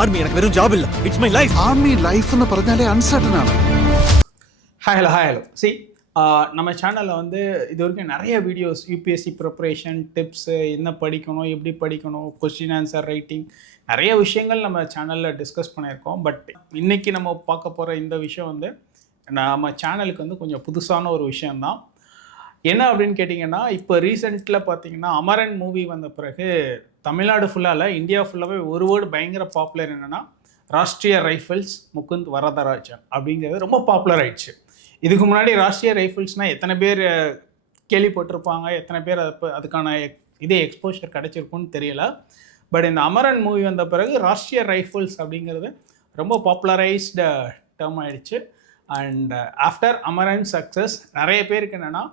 Army എനിക്ക് വെറും job ഇല്ല, it's my life. Army life എന്ന് പറഞ്ഞാലേ അൺസർട്ടൺ ആണ്. ஹலோ சி நம்ம சேனலில் வந்து இது வரைக்கும் நிறைய வீடியோஸ் யூபிஎஸ்சி ப்ரிப்பரேஷன் டிப்ஸு, என்ன படிக்கணும், எப்படி படிக்கணும், கொஸ்டின் ஆன்சர் ரைட்டிங், நிறைய விஷயங்கள் நம்ம சேனலில் டிஸ்கஸ் பண்ணியிருக்கோம். பட் இன்றைக்கி நம்ம பார்க்க போகிற இந்த விஷயம் வந்து நம்ம சேனலுக்கு வந்து கொஞ்சம் புதுசான ஒரு விஷயந்தான். என்ன அப்படின்னு கேட்டிங்கன்னா, இப்போ ரீசெண்டில் பார்த்தீங்கன்னா அமரன் மூவி வந்த பிறகு தமிழ்நாடு ஃபுல்லாக இந்தியா ஃபுல்லாகவே ஒரு வேர்டு பயங்கர பாப்புலர். என்னென்னா ராஷ்ட்ரிய ரைஃபிள்ஸ் முகுந்த் வரதராஜன் அப்படிங்கிறது ரொம்ப பாப்புலர் ஆயிடுச்சு. இதுக்கு முன்னாடி ராஷ்ட்ரிய ரைஃபிள்ஸ்னால் எத்தனை பேர் கேள்விப்பட்டிருப்பாங்க, எத்தனை பேர் அதுக்கான எக்ஸ்போஷர் கிடச்சிருக்குன்னு தெரியல. பட் இந்த அமரன் மூவி வந்த பிறகு ராஷ்ட்ரிய ரைஃபிள்ஸ் அப்படிங்கிறது ரொம்ப பாப்புலரைஸ்டு டேர்ம் ஆகிடுச்சு. அண்ட் ஆஃப்டர் அமரன் சக்ஸஸ் நிறைய பேருக்கு என்னென்னா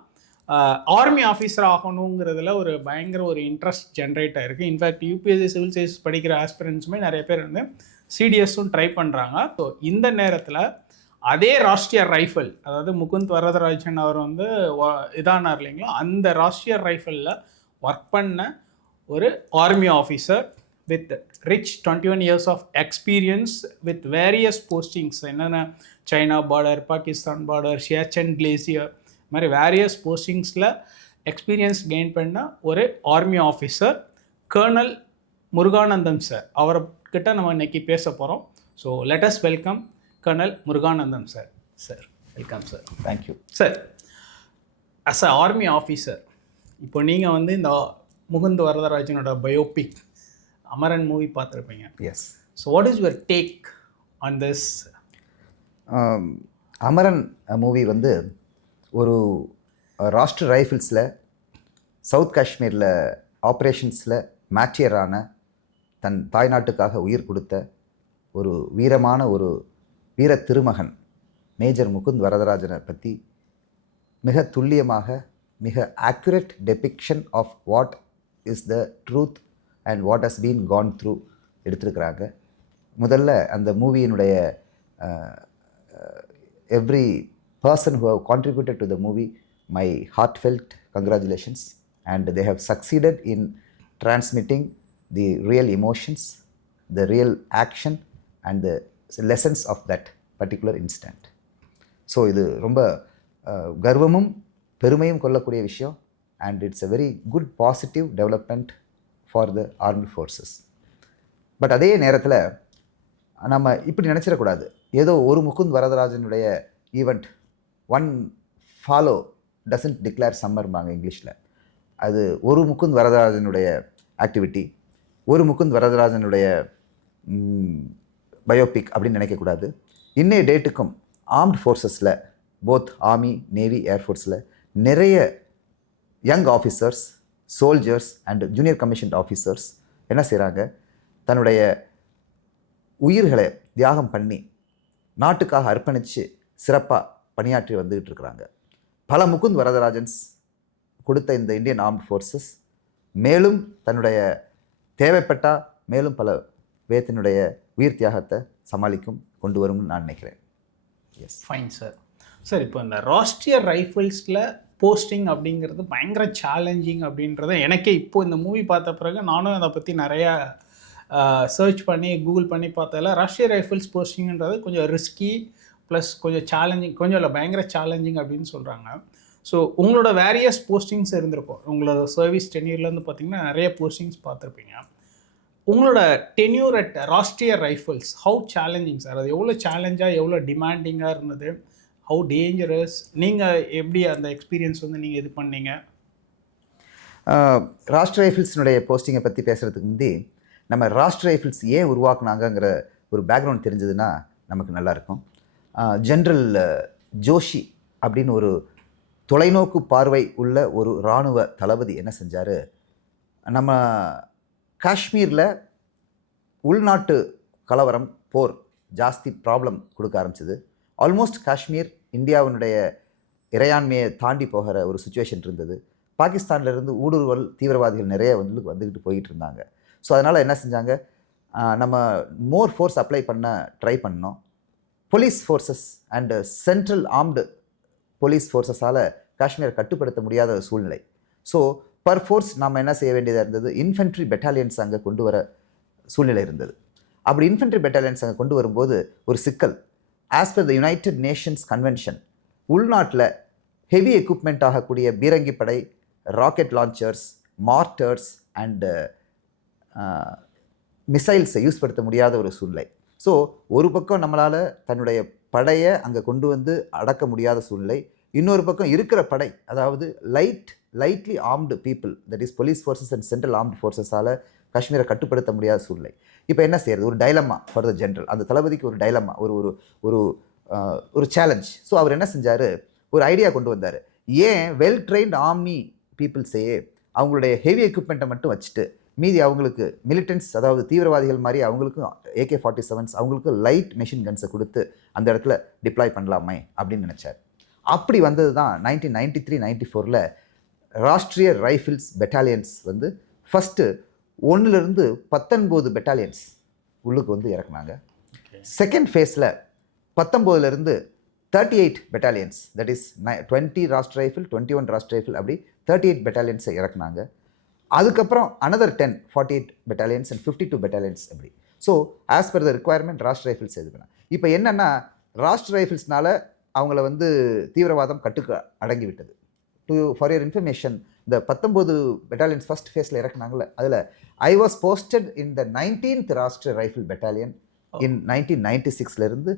ஆர்மி ஆஃபீஸர் ஆகணுங்கிறதுல ஒரு பயங்கர ஒரு இன்ட்ரெஸ்ட் ஜென்ரேட் ஆகிருக்கு. இன்ஃபேக்ட் யூபிஎஸ்சி சிவில் சர்வீஸ் படிக்கிற ஆஸ்பிரண்ட்ஸுமே நிறைய பேர் வந்து சிடிஎஸும் ட்ரை பண்ணுறாங்க. ஸோ இந்த நேரத்தில் அதே ராஷ்ட்ரிய ரைஃபிள், அதாவது முகுந்த் வரதராஜன் அவர் வந்து இதானார் இல்லைங்களா, அந்த ராஷ்ட்ரிய ரைஃபிளில் ஒர்க் பண்ண ஒரு army officer with rich 21 years of experience with various postings, என்னென்ன China border, Pakistan border, Siachen glacier, இது மாதிரி வேரியஸ் போஸ்டிங்ஸில் எக்ஸ்பீரியன்ஸ் கெயின் பண்ண ஒரு army officer colonel Muruganandam sir. அவர்கிட்ட நம்ம இன்னைக்கு பேச போகிறோம். So let us welcome colonel Muruganandam sir. Sir welcome sir. Thank you sir. As a army officer, இப்போ நீங்கள் வந்து இந்த முகுந்த் வரதராஜனோட பயோபிக் அமரன் மூவி பார்த்துருப்பீங்க. Yes. So what is your take on this? Amaran movie வந்து ஒரு ராஷ்ட்ரிய ரைஃபிள்ஸில் சவுத் காஷ்மீரில் ஆப்ரேஷன்ஸில் மேட்டியரான தன் தாய்நாட்டுக்காக உயிர் கொடுத்த ஒரு வீரமான ஒரு வீர திருமகன் மேஜர் முகுந்த் வரதராஜனை பற்றி மிக துல்லியமாக, மிக accurate depiction of what is the truth and what has been gone through எடுத்திருக்கிறாங்க. முதல்ல அந்த மூவியினுடைய every person who have contributed to the movie, my heartfelt congratulations, and they have succeeded in transmitting the real emotions, the real action and the lessons of that particular instant. So இது ரொம்ப கர்வமும் பெருமையும் கொள்ளக்கூடிய விஷயம். and it's a very good positive development for the armed forces. But அதே நேரத்தில் நம்ம இப்படி நினச்சிடக்கூடாது, ஏதோ ஒரு முகுந்த் வரதராஜனுடைய event, one follow doesn't declare சம்மர்பாங்க இங்கிலீஷில். அது ஒரு முகுந்த் வரதராஜனுடைய ஆக்டிவிட்டி, ஒரு முகுந்த் வரதராஜனுடைய பயோபிக் அப்படின்னு நினைக்கக்கூடாது. இன்னைய டேட்டுக்கும் ஆர்ம்ட் ஃபோர்ஸஸில், போத் ஆர்மி, நேவி, ஏர்ஃபோர்ஸில் நிறைய young officers, soldiers and junior commissioned officers என்ன செய்கிறாங்க, தன்னுடைய உயிர்களை தியாகம் பண்ணி நாட்டுக்காக அர்ப்பணித்து சிறப்பாக பணியாற்றி வந்துக்கிட்டு இருக்கிறாங்க. பல முகுந்த் வரதராஜன்ஸ் கொடுத்த இந்த இந்தியன் ஆர்ம்ட் ஃபோர்ஸஸ் மேலும் தன்னுடைய தேவைப்பட்டால் மேலும் பல பேத்தினுடைய உயிர் தியாகத்தை சமாளிக்கும், கொண்டு வரும்னு நான் நினைக்கிறேன். எஸ். Fine sir. சார், இப்போ இந்த ராஷ்ட்ரிய ரைஃபிள்ஸில் போஸ்டிங் அப்படிங்கிறது பயங்கர சேலஞ்சிங் அப்படின்றத எனக்கே இப்போது இந்த மூவி பார்த்த பிறகு நானும் அதை பற்றி நிறையா சர்ச் பண்ணி கூகுள் பண்ணி பார்த்ததில் ராஷ்ட்ரிய ரைஃபிள்ஸ் போஸ்டிங்கிறது கொஞ்சம் ரிஸ்கி ப்ளஸ் கொஞ்சம் சேலஞ்சிங், கொஞ்சம் இல்லை பயங்கர சேலஞ்சிங் அப்படின்னு சொல்கிறாங்க. ஸோ உங்களோட வேரியஸ் போஸ்டிங்ஸ் இருந்திருக்கும். உங்களோட சர்வீஸ் டென்யூர்லேருந்து பார்த்தீங்கன்னா நிறைய போஸ்டிங்ஸ் பார்த்துருப்பீங்க. உங்களோட tenure at Rashtriya rifles how challenging sir? அது எவ்வளோ சேலஞ்சாக, எவ்வளோ டிமாண்டிங்காக இருந்தது, ஹவு டேஞ்சரஸ், நீங்கள் எப்படி அந்த எக்ஸ்பீரியன்ஸ் வந்து நீங்கள் இது பண்ணீங்க? ராஷ்ட்ரிய ரைஃபிள்ஸினுடைய போஸ்டிங்கை பற்றி பேசுகிறதுக்கு முந்தி நம்ம ராஷ்ட்ரிய ரைஃபிள்ஸ் ஏன் உருவாக்குனாங்கங்கிற ஒரு பேக்ரவுண்ட் தெரிஞ்சதுன்னா நமக்கு நல்லாயிருக்கும். ஜென்ரல் ஜோஷி அப்படின்னு ஒரு தொலைநோக்கு பார்வை உள்ள ஒரு இராணுவ தளபதி என்ன செஞ்சார், நம்ம காஷ்மீரில் உள்நாட்டு கலவரம், போர் ஜாஸ்தி ப்ராப்ளம் கொடுக்க ஆரம்பிச்சிது. ஆல்மோஸ்ட் காஷ்மீர் இந்தியாவினுடைய இறையாண்மையை தாண்டி போகிற ஒரு சுச்சுவேஷன் இருந்தது. பாகிஸ்தான்லேருந்து ஊடுருவல் தீவிரவாதிகள் நிறைய வந்துக்கிட்டு போயிட்டு இருந்தாங்க. ஸோ அதனால் என்ன செஞ்சாங்க, நம்ம மோர் ஃபோர்ஸ் அப்ளை பண்ண ட்ரை பண்ணோம். Police forces and central armed police ஃபோர்ஸஸால் காஷ்மீரை கட்டுப்படுத்த முடியாத சூழ்நிலை. ஸோ பர் ஃபோர்ஸ் நம்ம என்ன செய்ய வேண்டியதாக இருந்தது, இன்ஃபென்ட்ரி பெட்டாலியன்ஸ் அங்கே கொண்டு வர சூழ்நிலை இருந்தது. அப்படி இன்ஃபென்ட்ரி பெட்டாலியன்ஸ் அங்கே கொண்டு வரும்போது ஒரு சிக்கல். As per the united nations convention, உள்நாட்டில் ஹெவி எக்யூப்மெண்ட் ஆகக்கூடிய பீரங்கி படை, ராக்கெட் லான்ச்சர்ஸ், மார்டர்ஸ் அண்டு மிசைல்ஸை யூஸ் படுத்த முடியாத ஒரு சூழ்நிலை. ஸோ ஒரு பக்கம் நம்மளால் தன்னுடைய படையை அங்கே கொண்டு வந்து அடக்க முடியாத சூழ்நிலை, இன்னொரு பக்கம் இருக்கிற படை, அதாவது lightly armed people, that is police forces and central armed ஃபோர்ஸஸால் காஷ்மீரை கட்டுப்படுத்த முடியாத சூழ்நிலை. இப்போ என்ன செய்யறது? ஒரு டைலமா ஃபார் த ஜென்ரல், அந்த தளபதிக்கு ஒரு டைலமா, ஒரு சேலஞ்ச். ஸோ அவர் என்ன செஞ்சார்? ஒரு ஐடியா கொண்டு வந்தார். ஏன் வெல் ட்ரெயின்ட் ஆர்மி பீப்புள்ஸையே அவங்களுடைய ஹெவி எக்யூப்மெண்ட்டை மட்டும் வச்சுட்டு மீதி அவங்களுக்கு மிலிட்டன்ஸ், அதாவது தீவிரவாதிகள் மாதிரி அவங்களுக்கும் AK-47s, அவங்களுக்கு லைட் மெஷின் கன்ஸை கொடுத்து அந்த இடத்துல டிப்ளாய் பண்ணலாமே அப்படின்னு நினச்சார். அப்படி வந்தது தான் 1993-94 ராஷ்ட்ரிய ரைஃபிள்ஸ் பெட்டாலியன்ஸ் வந்து ஃபஸ்ட்டு 1-19 பெட்டாலியன்ஸ் உள்ளுக்கு வந்து இறக்குனாங்க. செகண்ட் ஃபேஸில் 19 38 battalions, that is 20 Rashtriya rifle, 21 Rashtriya rifle, அப்படி 38 பெட்டாலியன்ஸை இறக்குனாங்க. அதுக்கப்புறம் another 10, 48 பெட்டாலியன்ஸ் அண்ட் 52 பெட்டாலியன்ஸ் அப்படி. ஸோ ஆஸ் பர் த ரிக்வயர்மெண்ட் ராஷ்ட்ரிய ரைஃபிள்ஸ் எதுக்குன்னா, இப்போ என்னென்னா ராஷ்ட்ரிய ரைஃபிள்ஸ்னால அவங்கள வந்து தீவிரவாதம் கட்டுக்கு அடங்கி விட்டது. ஃபார் யுவர் இன்ஃபர்மேஷன், இந்த 19 பெட்டாலியன்ஸ் ஃபர்ஸ்ட் ஃபேஸில் இறக்குனாங்களே, அதில் I was posted in the 19th Rashtriya rifle battalion in 1996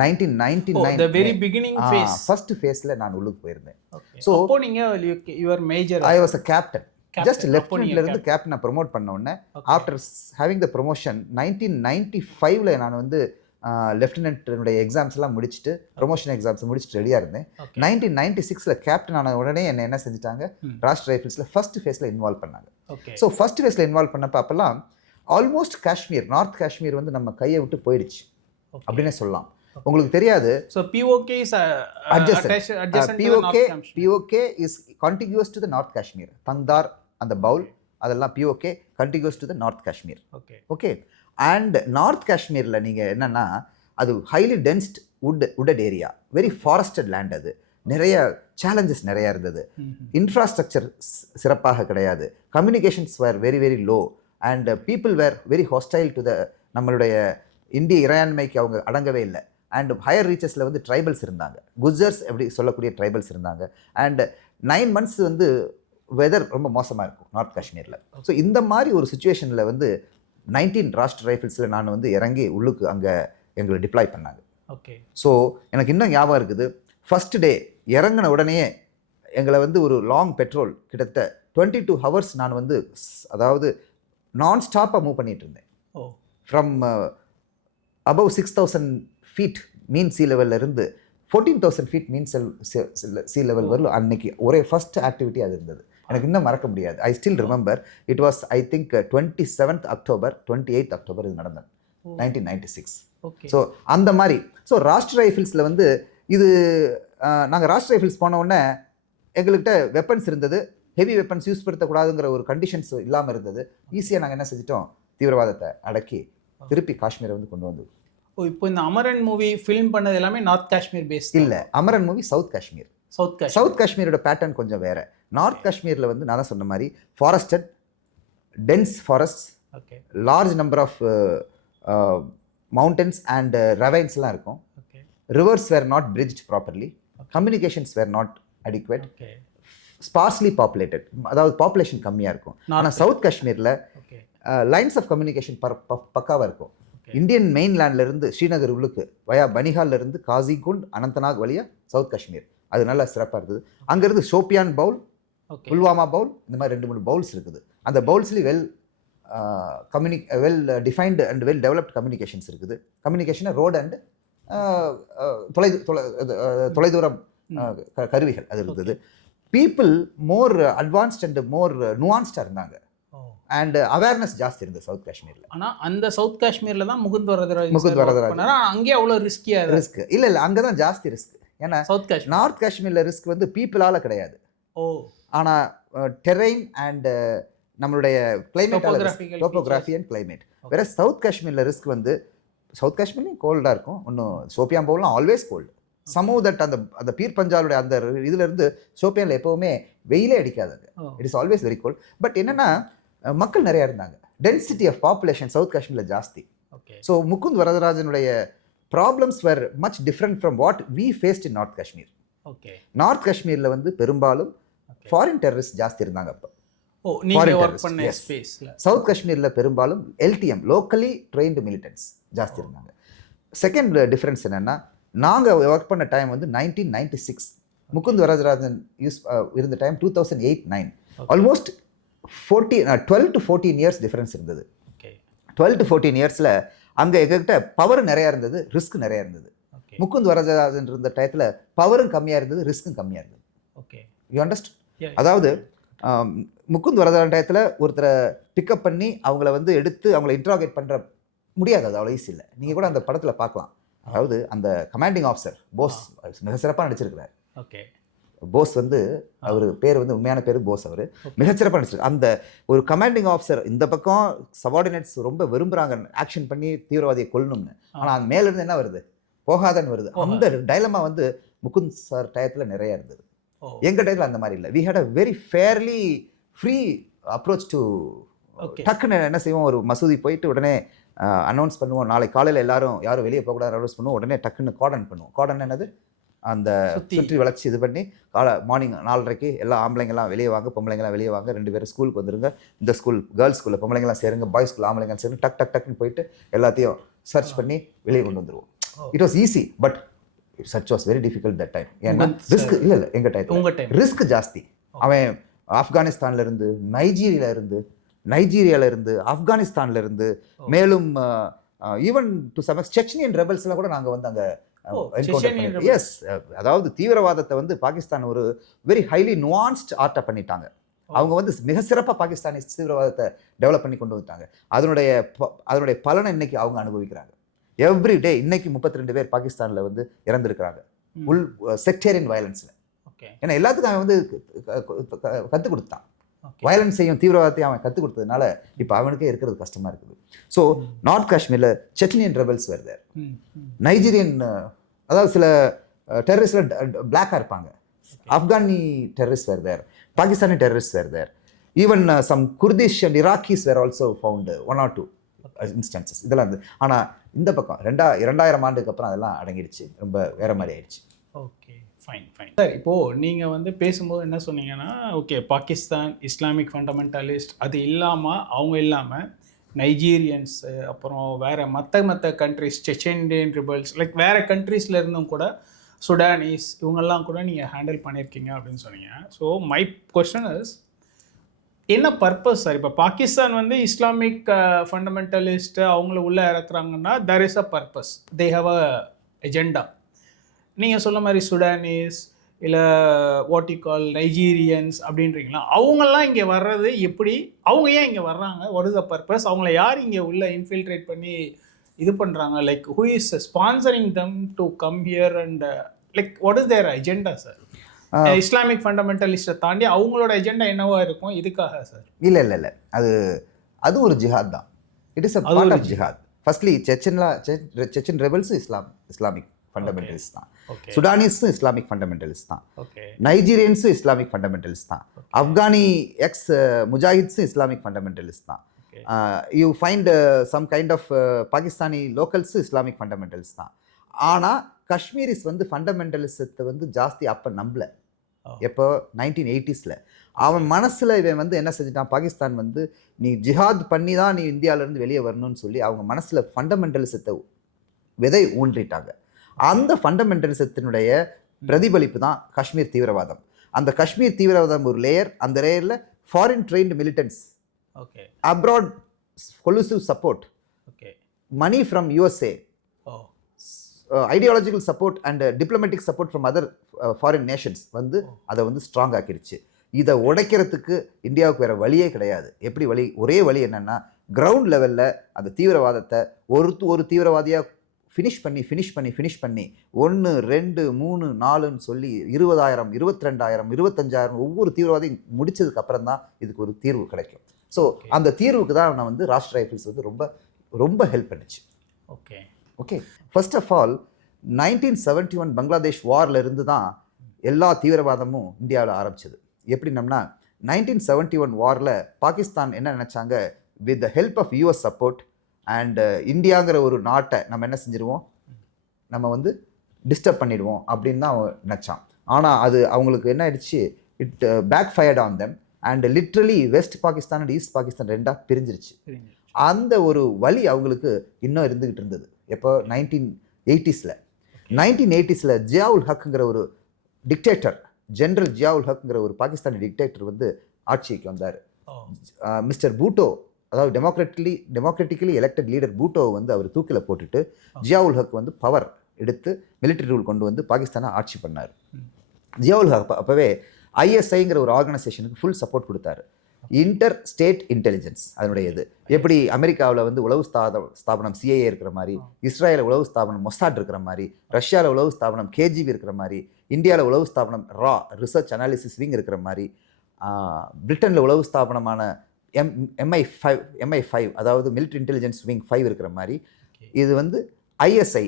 1999 very beginning phase first ஃபேஸில் நான் உள்ளுக்கு போயிருந்தேன். ஸோ அப்போ நீங்கள் your major, I was a captain, just லெஃப்டினன்ட்லேருந்து கேப்டனை ப்ரொமோட் பண்ண உடனே ஆஃப்டர் ஹேவிங் த ப்ரொமோஷன் 1995 நான் வந்து லெஃப்டினன்ட்டுடைய எக்ஸாம்ஸ்லாம் முடிச்சுட்டு, ப்ரொமோஷன் எக்ஸாம்ஸ் முடிச்சுட்டு ரெடியாக இருந்தேன். 1996 கேப்டன் ஆன உடனே என்ன செஞ்சுட்டாங்க, ராஷ்ட்ரிய ரைஃபிள்ஸில் ஃபர்ஸ்ட் ஃபேஸில் இன்வால்வ் பண்ணாங்க. ஸோ ஃபர்ஸ்ட் ஃபேஸில் இன்வால்வ் பண்ணப்போ அப்போல்லாம் ஆல்மோஸ்ட் காஷ்மீர், நார்த் காஷ்மீர் வந்து நம்ம கையை விட்டு போயிடுச்சு அப்படின்னே சொல்லலாம். உங்களுக்கு தெரியாது. So POK is adjacent to North Kashmir. POK is contiguous to the North Kashmir. Tangdar and the Baul, அதெல்லாம் POK contiguous to the North Kashmir. Okay. And North Kashmirல நீங்க என்னன்னா, அது highly densed wooded area, very forested land. அது நிறைய challenges நிறைய இருந்தது. Infrastructure சிறப்பாக கிடையாது. Communications were very very low and people were very hostile to the நம்மளுடைய இந்திய இறையாண்மைக்கு அவங்க அடங்கவே இல்லை. அண்ட் ஹையர் ரீச்சஸில் வந்து ட்ரைபல்ஸ் இருந்தாங்க, குஜர்ஸ் எப்படி சொல்லக்கூடிய ட்ரைபல்ஸ் இருந்தாங்க. அண்ட் 9 months வந்து வெதர் ரொம்ப மோசமாக இருக்கும் நார்த் காஷ்மீரில். ஸோ இந்த மாதிரி ஒரு சுச்சுவேஷனில் வந்து 19 ராஷ்ட்ரிய ரைஃபிள்ஸில் நான் வந்து இறங்கி உள்ளுக்கு அங்கே எங்களை டிப்ளாய் பண்ணாங்க. ஓகே. ஸோ எனக்கு இன்னும் ஞாபகம் இருக்குது, ஃபஸ்ட் டே இறங்கின உடனே எங்களை வந்து ஒரு லாங் பெட்ரோல் கிட்டத்தட்ட 22 hours நான் வந்து அதாவது நான் ஸ்டாப்பாக மூவ் பண்ணிகிட்டு இருந்தேன். From above 6,000 feet mean C லெவலில் இருந்து 14,000 feet மீன் சி லெவல் வரலும் அன்னைக்கு ஒரே ஃபஸ்ட் ஆக்டிவிட்டி அது இருந்தது. எனக்கு இன்னும் மறக்க முடியாது. I still remember it was I think 27th October 28th October இது நடந்தது 1996. ஸோ அந்த மாதிரி. ஸோ ராஷ்ட்ரிய ரைஃபிள்ஸில் வந்து இது நாங்கள் ராஷ்ட்ரிய ரைஃபிள்ஸ் போன உடனே எங்கள்கிட்ட வெப்பன்ஸ் இருந்தது, ஹெவி வெப்பன்ஸ் யூஸ் படுத்தக்கூடாதுங்கிற ஒரு கண்டிஷன்ஸ் இல்லாமல் இருந்தது. ஈஸியாக நாங்கள் என்ன செஞ்சிட்டோம், தீவிரவாதத்தை அடக்கி திருப்பி காஷ்மீரை வந்து கொண்டு வந்து. இப்போ இந்த அமரன் மூவி ஃபில்ம் பண்ணது எல்லாமே நார்த் காஷ்மீர் பேஸ் இல்லை, Amaran movie south Kashmir. South காஷ்மீரோட பேட்டர்ன் கொஞ்சம் வேறு. நார்த் காஷ்மீரில் வந்து நான் தான் சொன்ன மாதிரி forested, dense forest, large number of mountains and ரவைன்ஸ்லாம் இருக்கும். Rivers were not bridge properly, communications were not adequate, sparsely populated, அதாவது பாப்புலேஷன் கம்மியாக இருக்கும். ஆனால் சவுத் காஷ்மீரில் லைன்ஸ் ஆஃப் கம்யூனிகேஷன் பக்காவாக இருக்கும். இந்தியன் மெயின்லேண்ட்லேருந்து ஸ்ரீநகர் உள்ளுக்கு வயா பனிஹால்லேருந்து காசிகுண்ட், அனந்தநாக் வழியாக சவுத் காஷ்மீர், அது நல்லா சிறப்பாக இருக்குது. அங்கேருந்து ஷோப்பியான் பவுல், புல்வாமா பவுல், இந்த மாதிரி 2-3 பவுல்ஸ் இருக்குது. அந்த பவுல்ஸ்லேயும் well defined and well developed communications இருக்குது. கம்யூனிகேஷனை ரோடு அண்ட் தொலைதூரம் கருவிகள் அது இருந்தது. People more advanced and more நுவான்ஸ்டாக இருந்தாங்க. அண்ட் அவேர்னஸ் ஜாஸ்தி இருந்தது சவுத் காஷ்மீரில். ஆனால் அந்த சவுத் காஷ்மீரில் தான் முகுந்த் வரதராஜன் அங்கேயே அவ்வளோ ரிஸ்கியாக ரிஸ்க் இல்லை, அங்கே தான் ஜாஸ்தி ரிஸ்க். ஏன்னா சவுத் காஷ்மீர், நார்த் காஷ்மீரில் ரிஸ்க் வந்து பீப்புளால் கிடையாது. ஆனால் டெரெயின் அண்ட் நம்மளுடைய டோப்போகிராஃபி அண்ட் கிளைமேட். வேற சவுத் காஷ்மீரில் ரிஸ்க் வந்து சவுத் காஷ்மீர்லையும் கோல்டாக இருக்கும். ஒன்றும் சோப்பியான் பவுல்லாம் ஆல்வேஸ் கோல்டு. சமூக தட் அந்த பீர் பஞ்சாலுடைய அந்த இதுலேருந்து சோப்பியானில் எப்போவுமே வெயிலே அடிக்காது. It is always very cold. But என்னென்னா மக்கள் நிறையா இருந்தாங்க. டென்சிட்டி ஆஃப் பாப்புலேஷன் சவுத் காஷ்மீரில் ஜாஸ்தி. ஸோ முகுந்த் வரதராஜனுடைய problems were much different from what we faced in north Kashmir. North காஷ்மீரில் வந்து பெரும்பாலும் ஃபாரின் டெரரிஸ்ட் ஜாஸ்தி இருந்தாங்க அப்போ. சவுத் காஷ்மீரில் பெரும்பாலும் எல்டிஎம் லோக்கலி ட்ரெயின்டு மிலிட்டன்ஸ் ஜாஸ்தி இருந்தாங்க. செகண்ட் டிஃப்ரென்ஸ் என்னென்னா, நாங்கள் ஒர்க் பண்ண டைம் வந்து 1996, முகுந்த் வரதராஜன் இருந்த time 2008-9, almost 12 to 14 years difference இருந்தது. 12 to 14 இயர்ஸில் அங்கே எங்ககிட்ட பவர் நிறையா இருந்தது, ரிஸ்க் நிறையா இருந்தது. முகுந்த் வரதராஜன் இருந்த டயத்தில் பவரும் கம்மியாக இருந்தது, ரிஸ்க்கும் கம்மியாக இருந்தது. You understand? அதாவது முகுந்த் வரதராஜன் டயத்தில் ஒருத்தரை பிக்கப் பண்ணி அவங்கள வந்து எடுத்து அவங்கள இன்ட்ராகேட் பண்ணுற முடியாது, அது அவ்வளோ ஈஸி இல்லை. நீங்கள் கூட அந்த படத்தில் பார்க்கலாம். அதாவது அந்த கமாண்டிங் ஆஃபீஸர் போஸ் மிக சிறப்பாக நடிச்சிருக்கிறார். போஸ் வந்து அவர் பேர் வந்து உண்மையான பேர் போஸ். அவர் மிகச்சிறப்பாக நடிச்சிருக்கு. அந்த ஒரு கமாண்டிங் ஆஃபீஸர் இந்த பக்கம் சபார்டினேட்ஸ் ரொம்ப விரும்புகிறாங்க ஆக்ஷன் பண்ணி தீவிரவாதியை கொல்லணும்னு, ஆனால் அது மேலேருந்து என்ன வருது, போகாதன்னு வருது. அந்த டைலமா வந்து முகுந்த் சார் டயத்தில் நிறைய இருந்தது. எங்கள் டயத்தில் அந்த மாதிரி இல்லை. We had a very fairly free approach to. டக்குன்னு என்ன செய்வோம், ஒரு மசூதி போயிட்டு உடனே அனௌன்ஸ் பண்ணுவோம், நாளைக்கு காலையில் எல்லாரும் யாரும் வெளியே போகக்கூடாது அனௌன்ஸ் பண்ணுவோம். உடனே டக்குன்னு கார்டன் பண்ணுவோம். கார்டன் என்னது, அந்த சுற்றி வளைச்சி இது பண்ணி மார்னிங் 4:30 எல்லா ஆம்பளைங்கெல்லாம் வெளியே வாங்க, பொம்பளைங்கெல்லாம் வெளியே வாங்க, 2 பேரும் ஸ்கூலுக்கு வந்துருங்க, இந்த ஸ்கூல் கேர்ள்ஸ் ஸ்கூலில் பொம்பளைங்கெல்லாம் சேருங்க, பாய்ஸ் ஸ்கூல் ஆம்பளைங்கெல்லாம் சேருங்க, டக்குன்னு போயிட்டு எல்லாத்தையும் சர்ச் பண்ணி வெளியே கொண்டு வந்துடுவோம். It was easy, but search was very difficult that time. ஏன்னா ரிஸ்க் இல்லை எங்கள் டைம் ரிஸ்க் ஜாஸ்தி. அவன் ஆப்கானிஸ்தான்லேருந்து, நைஜீரியாவிலேருந்து, ஆப்கானிஸ்தான்லேருந்து, மேலும் ஈவன் டு சம் செச்னியன் ரெபல்ஸ்லாம் கூட நாங்கள் வந்து அங்கே எஸ். அதாவது தீவிரவாதத்தை வந்து பாகிஸ்தான் ஒரு வெரி ஹைலி நுவான்ஸ்ட் ஆர்ட்டை பண்ணிட்டாங்க. அவங்க வந்து மிக சிறப்பாக பாகிஸ்தானி தீவிரவாதத்தை டெவலப் பண்ணி கொண்டு வந்துட்டாங்க. அதனுடைய பலனை இன்னைக்கு அவங்க அனுபவிக்கிறாங்க. எவ்ரி டே இன்னைக்கு 32 பேர் பாகிஸ்தானில் வந்து இறந்துருக்கிறாங்க உள் செக்டேரியன் வயலன்ஸில். ஏன்னா எல்லாத்துக்கும் அவன் வந்து கற்றுக் கொடுத்தான், வயலன்ஸ் செய்யும் தீவிரவாதத்தை அவன் கற்றுக் கொடுத்ததுனால இப்போ அவனுக்கே இருக்கிறது கஷ்டமாக இருக்குது. ஸோ நார்த் காஷ்மீரில் செச்னியன் ரெபல்ஸ் வருது, நைஜீரியன், அதாவது சில டெரரிஸ்டில் பிளாக்காக இருப்பாங்க, ஆப்கானி டெரரிஸ்ட் வருது, பாகிஸ்தானி டெரரிஸ்ட் வருது, even some Kurdish and Iraqis were also found 1 or 2 instances. இதெல்லாம் வந்து ஆனால் இந்த பக்கம் 2000 ஆண்டுக்கு அப்புறம் அதெல்லாம் அடங்கிடுச்சு, ரொம்ப வேறு மாதிரி ஆயிடுச்சு. Okay, fine sir. இப்போது நீங்கள் வந்து பேசும்போது என்ன சொன்னீங்கன்னா, ஓகே பாகிஸ்தான் இஸ்லாமிக் ஃபண்டமெண்டலிஸ்ட் அது இல்லாமல் நைஜீரியன்ஸ், அப்புறம் வேறு மற்ற கண்ட்ரிஸ், செச்செண்டியன் ரிபல்ஸ், லைக் வேறு கண்ட்ரீஸில் இருந்தும் கூட சுடானீஸ், இவங்கெல்லாம் கூட நீங்கள் ஹேண்டில் பண்ணியிருக்கீங்க அப்படின்னு சொன்னீங்க. ஸோ மை கொஸ்டின் இஸ், என்ன பர்பஸ் சார்? இப்போ பாகிஸ்தான் வந்து இஸ்லாமிக் ஃபண்டமெண்டலிஸ்ட்டு அவங்கள உள்ளே இறக்குறாங்கன்னா there is a purpose, they have a agenda. நீங்கள் சொல்ல மாதிரி சுடானீஸ் இல்லை வாட் யூ கால் நைஜீரியன்ஸ் அப்படின்றீங்களா, அவங்கெல்லாம் இங்கே வர்றது எப்படி, அவங்க ஏன் இங்கே வர்றாங்க, வாட் இஸ் த பர்பஸ், அவங்கள யார் இங்கே உள்ளே இன்ஃபில்ட்ரேட் பண்ணி இது பண்ணுறாங்க, like who is sponsoring them to come here and like what is their agenda sir? Islamic ஃபண்டமெண்டலிஸ்ட்டை தாண்டி அவங்களோட அஜெண்டா என்னவா இருக்கும் இதுக்காக சார்? இல்லை அது ஒரு ஜிஹாத் தான். It is a part of ஜிஹாத். Firstly Chechen rebels Islamic fundamentalist தான், சுடானீஸும் இஸ்லாமிக் ஃபண்டமெண்டலிஸ்ட் தான், நைஜீரியன்ஸும் இஸ்லாமிக் ஃபண்டமெண்டலிஸ்ட் தான், ஆப்கானி எக்ஸ் முஜாஹித்ஸும் இஸ்லாமிக் ஃபண்டமெண்டலிஸ்ட் தான், you find some kind of Pakistani லோக்கல்ஸும் இஸ்லாமிக் ஃபண்டமெண்டலிஸ்ட் தான். ஆனால் காஷ்மீரிஸ் வந்து ஃபண்டமெண்டலிசத்தை வந்து ஜாஸ்தி அப்போ நம்பல. எப்போ 1980s அவன் மனசில் இவன் வந்து என்ன செஞ்சுட்டான், பாகிஸ்தான் வந்து நீ ஜிஹாத் பண்ணி தான் நீ இந்தியாவிலேருந்து வெளியே வரணும்னு சொல்லி அவங்க மனசில் ஃபண்டமெண்டலிசத்தை விதை ஊன்றிட்டாங்க. அந்த ஃபண்டமெண்டலிசத்தினுடைய பிரதிபலிப்பு தான் காஷ்மீர் தீவிரவாதம். அந்த காஷ்மீர் தீவிரவாதம் ஒரு லேயர், அந்த லேயரில் foreign trained militants, abroad collusive support, money from USA, ideological support and diplomatic support from other foreign nations வந்து அதை வந்து ஸ்ட்ராங் ஆக்கிடுச்சு. இதை உடைக்கிறதுக்கு இந்தியாவுக்கு வேறு வழியே கிடையாது. எப்படி வழி? ஒரே வழி என்னென்னா, கிரவுண்ட் லெவலில் அந்த தீவிரவாதத்தை ஒரு தீவிரவாதியாக ஃபினிஷ் பண்ணி 1 2 3 4ன்னு சொல்லி 20,000 22,000 25,000 ஒவ்வொரு தீவிரவாதியும் முடிச்சதுக்கு அப்புறம் தான் இதுக்கு ஒரு தீர்வு கிடைக்கும். ஸோ அந்த தீர்வுக்கு தான் நான் வந்து ராஷ்ட்ரிய ரைஃபிள்ஸ் வந்து ரொம்ப ரொம்ப ஹெல்ப் பண்ணிச்சு. Okay first of all 1971 Bangladesh வாரில் இருந்து தான் எல்லா தீவிரவாதமும் இந்தியாவில் ஆரம்பிச்சது. எப்படின்னம்னா 1971 வாரில் பாகிஸ்தான் என்ன நினச்சாங்க, with the help of US support and இந்தியாங்கிற ஒரு நாட்டை நம்ம என்ன செஞ்சிருவோம், நம்ம வந்து டிஸ்டர்ப் பண்ணிடுவோம் அப்படின்னு தான் அவன் நினச்சான். ஆனால் அது அவங்களுக்கு என்ன ஆயிடுச்சு, it backfired on them and literally West Pakistan and East Pakistan ரெண்டாக பிரிஞ்சிருச்சு. அந்த ஒரு வழி அவங்களுக்கு இன்னும் இருந்துகிட்டு இருந்தது. எப்போ 1980s ஜியாவுல் ஹக்குங்கிற ஒரு டிக்டேட்டர், ஜெனரல் ஜியாவுல் ஹக்குங்கிற ஒரு பாகிஸ்தானி டிக்டேட்டர் வந்து ஆட்சிக்கு வந்தார். மிஸ்டர் பூட்டோ, அதாவது டெமோக்ராட்டிக்கலி எலெக்டட் லீடர் பூட்டோவை வந்து அவர் தூக்கில் போட்டுட்டு ஜியாவுல் ஹக் வந்து பவர் எடுத்து மிலிட்டரி ரூல் கொண்டு வந்து பாகிஸ்தானை ஆட்சி பண்ணார். ஜியாவுல் ஹக் அப்போவே ISIங்கிற ஒரு ஆர்கனைசேஷனுக்கு ஃபுல் சப்போர்ட் கொடுத்தாரு. இன்டர் ஸ்டேட் இன்டெலிஜென்ஸ் அதனுடைய இது. எப்படி அமெரிக்காவில் வந்து உளவு ஸ்தாபனம் CIA இருக்கிற மாதிரி, இஸ்ரேலில் உளவு ஸ்தாபனம் மொசாட் இருக்கிற மாதிரி, ரஷ்யாவில் உளவு ஸ்தாபனம் KGB இருக்கிற மாதிரி, இந்தியாவில் உளவு ஸ்தாபனம் ரிசர்ச் அனாலிசிஸ் விங் இருக்கிற மாதிரி, பிரிட்டனில் உளவு ஸ்தாபனமான MI5 அதாவது மிலிட்ரி இன்டெலிஜென்ஸ் விங் 5 இருக்கிற மாதிரி, இது வந்து ISI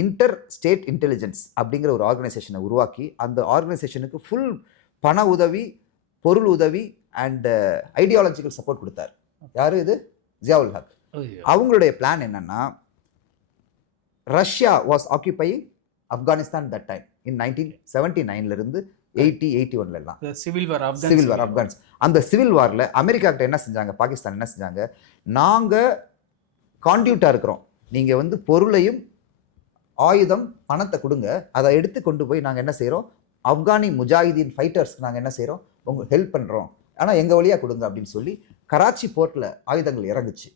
இன்டர் ஸ்டேட் இன்டெலிஜென்ஸ் அப்படிங்கிற ஒரு ஆர்கனைசேஷனை உருவாக்கி அந்த ஆர்கனைசேஷனுக்கு ஃபுல் பண உதவி, பொருள் உதவி அண்ட் ஐடியாலஜிக்கல் சப்போர்ட் கொடுத்தார். யாரு இது? ஜியாவுல் ஹக். அவங்களுடைய பிளான் என்னன்னா, Russia was occupying Afghanistan that time in 1979 இருந்து 81 எல்லாம் சிவில் வார் ஆப்கானிஸ்தான். அந்த சிவில் வாரில் அமெரிக்கா கிட்ட என்ன செஞ்சாங்க, பாகிஸ்தான் என்ன செஞ்சாங்க, நாங்கள் கான்டியூட்டாக இருக்கிறோம், நீங்கள் வந்து பொருளையும் ஆயுதம் பணத்தை கொடுங்க, அதை எடுத்து கொண்டு போய் நாங்கள் என்ன செய்கிறோம், ஆப்கானி முஜாஹிதீன் ஃபைட்டர்ஸ்க்கு நாங்கள் என்ன செய்கிறோம், உங்களுக்கு ஹெல்ப் பண்ணுறோம், ஆனால் எங்கள் வழியாக கொடுங்க அப்படின்னு சொல்லி கராச்சி போர்ட்டில் ஆயுதங்கள் இறங்குச்சு.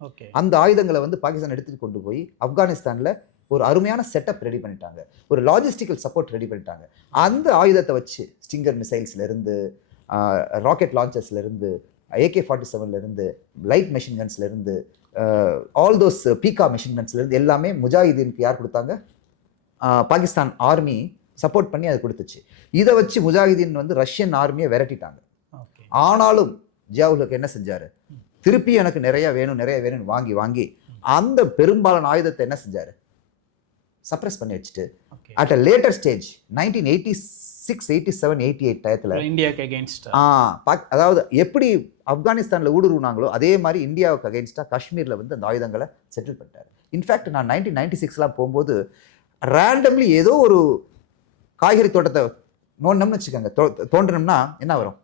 ஓகே, அந்த ஆயுதங்களை வந்து பாகிஸ்தான் எடுத்துகிட்டு கொண்டு போய் ஆப்கானிஸ்தானில் ஒரு அருமையான செட்டப் ரெடி பண்ணிட்டாங்க, ஒரு லாஜிஸ்டிக்கல் சப்போர்ட் ரெடி பண்ணிட்டாங்க. அந்த ஆயுதத்தை வச்சு ஸ்டிங்கர் மிசைல்ஸ்லேருந்து, ராக்கெட் லான்ச்சர்ஸ்லேருந்து, AK-47 லைட் மெஷின் கன்ஸ்லேருந்து, ஆல் தோஸ் பீகா மெஷின் கன்ஸ்லேருந்து எல்லாமே முஜாஹிதீனுக்கு யார் கொடுத்தாங்க, பாகிஸ்தான் ஆர்மி சப்போர்ட் பண்ணி அதை கொடுத்துச்சு. இதை வச்சு முஜாஹிதீன் வந்து ரஷ்யன் ஆர்மியை விரட்டிட்டாங்க. ஆனாலும் ஜியாவுல் ஹக் என்ன செஞ்சார், திருப்பி எனக்கு நிறைய வேணும்னு வாங்கி அந்த பெரும்பாலான ஆயுதத்தை என்ன செஞ்சார், சப்ரஸ் பண்ணி வச்சுட்டு அட் அ லேட்டர் ஸ்டேஜ் 1986, 87, 88 டயத்தில் இந்தியாவுக்கு அகெயின்ஸ்ட், அதாவது எப்படி ஆப்கானிஸ்தானில் ஊடுருவினாங்களோ அதே மாதிரி இந்தியாவுக்கு அகெயின்ஸ்டாக காஷ்மீரில் வந்து அந்த ஆயுதங்களை செட்டில் பண்ணிட்டார். இன்ஃபேக்ட் நான் 1996 போகும்போது ரேண்டம்லி ஏதோ ஒரு காய்கறி தோட்டத்தை நோண்டம்னு வச்சுக்கோங்க, தோன்றணும்னா என்ன வரும்,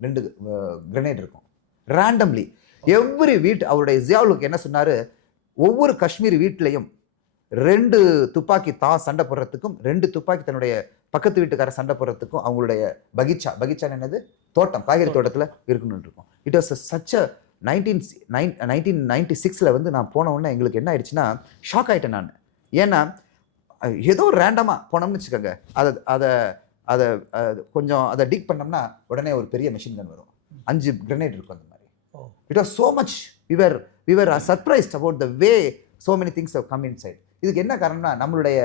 2 கிரனேட் இருக்கும் ரேண்டம்லி எவ்ரி வீட். அவருடைய ஜியாவுலுக்கு என்ன சொன்னார், ஒவ்வொரு காஷ்மீர் வீட்லையும் 2 துப்பாக்கி தான் சண்டை போடுறதுக்கும் 2 துப்பாக்கி தன்னுடைய பக்கத்து வீட்டுக்கார சண்டை போடுறதுக்கும் அவங்களுடைய பகிச்சா என்னது, தோட்டம், காய்கறி தோட்டத்தில் இருக்கணும்னு இருக்கும். இட் வாஸ் சச் அ 1996 வந்து நான் போன உடனே எங்களுக்கு என்ன ஆயிடுச்சுன்னா ஷாக் ஆகிட்டேன் நான். ஏன்னா ஏதோ ரேண்டமாக போனோம்னு வச்சுக்கோங்க, அதை கொஞ்சம் அதை டிக் பண்ணோம்னா உடனே ஒரு பெரிய மெஷின் கன் வரும், 5 கிரனேட் இருக்கும் அந்த மாதிரி. It was so much we were surprised about the way so many things have come inside. இதுக்கு என்ன காரணம்னா நம்மளுடைய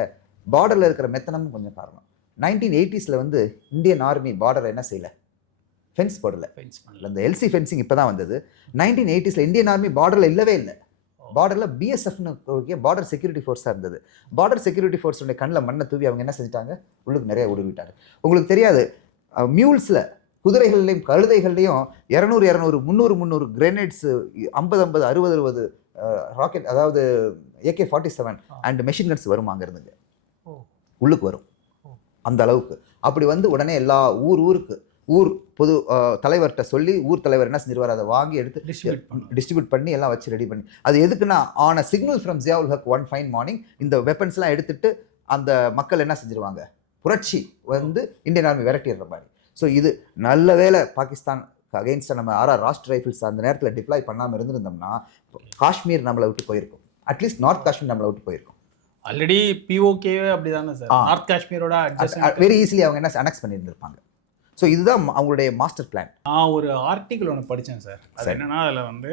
பார்டரில் இருக்கிற மெத்தனமும் கொஞ்சம் காரணம். 1980s வந்து இந்தியன் ஆர்மி பார்டரை என்ன செய்யலை, ஃபென்ஸ் போடலை. அந்த LC ஃபென்சிங் இப்போ தான் வந்தது. 1980s இந்தியன் ஆர்மி பார்டரில் இல்லவே இல்லை. பார்டரில் BSFன்னு பார்டர் செக்யூரிட்டி ஃபோர்ஸாக இருந்தது. பார்டர் செக்யூரிட்டி ஃபோர்ஸுடைய கண்ணில் மண்ணை தூவி அவங்க என்ன செஞ்சிட்டாங்க, உள்ளுக்கு நிறைய ஊடுவிட்டாங்க. உங்களுக்கு தெரியாது, மியூல்ஸில், குதிரைகள்லையும் கழுதைகள்லையும் 200 300 கிரேனேட்ஸ், 50 60 ராக்கெட், அதாவது AK-47 அண்ட் மெஷின் கன்ஸ் வரும் அங்கேருந்துங்க, உள்ளுக்கு வரும் அந்த அளவுக்கு. அப்படி வந்து உடனே எல்லா ஊர் பொது தலைவர்கிட்ட சொல்லி ஊர் தலைவர் என்ன செஞ்சிருவார், அதை வாங்கி எடுத்து டிஸ்ட்ரிபியூட் பண்ணி எல்லாம் வச்சு ரெடி பண்ணி, அது எதுக்குன்னா on a signal from Ziaul Haq one fine morning இந்த வெப்பன்ஸ்லாம் எடுத்துட்டு அந்த மக்கள் என்ன செஞ்சிருவாங்க, புரட்சி வந்து இந்தியன் ஆர்மி விரட்டிடுற மாதிரி. ஸோ இது நல்ல வேளை பாகிஸ்தான் அகெயின்ஸ்டாக நம்ம ராஷ்ட்ரிய ரைஃபிள்ஸ் அந்த நேரத்தில் டிப்ளாய் பண்ணாமல் இருந்திருந்தோம்னா காஷ்மீர் நம்மளை விட்டு போயிருக்கும், அட்லீஸ்ட் நார்த் காஷ்மீர் நம்மளை விட்டு போயிருக்கும். ஆல்ரெடி POK அப்படி தானே சார், நார்த் காஷ்மீரோட வெரி ஈஸிலி அவங்க என்ன அனெக்ஸ் பண்ணியிருந்திருப்பாங்க. ஸோ இதுதான் அவங்களுடைய மாஸ்டர் பிளான். நான் ஒரு ஆர்டிக்கிள் ஒன்று படித்தேன் சார், அது என்னன்னா அதில் வந்து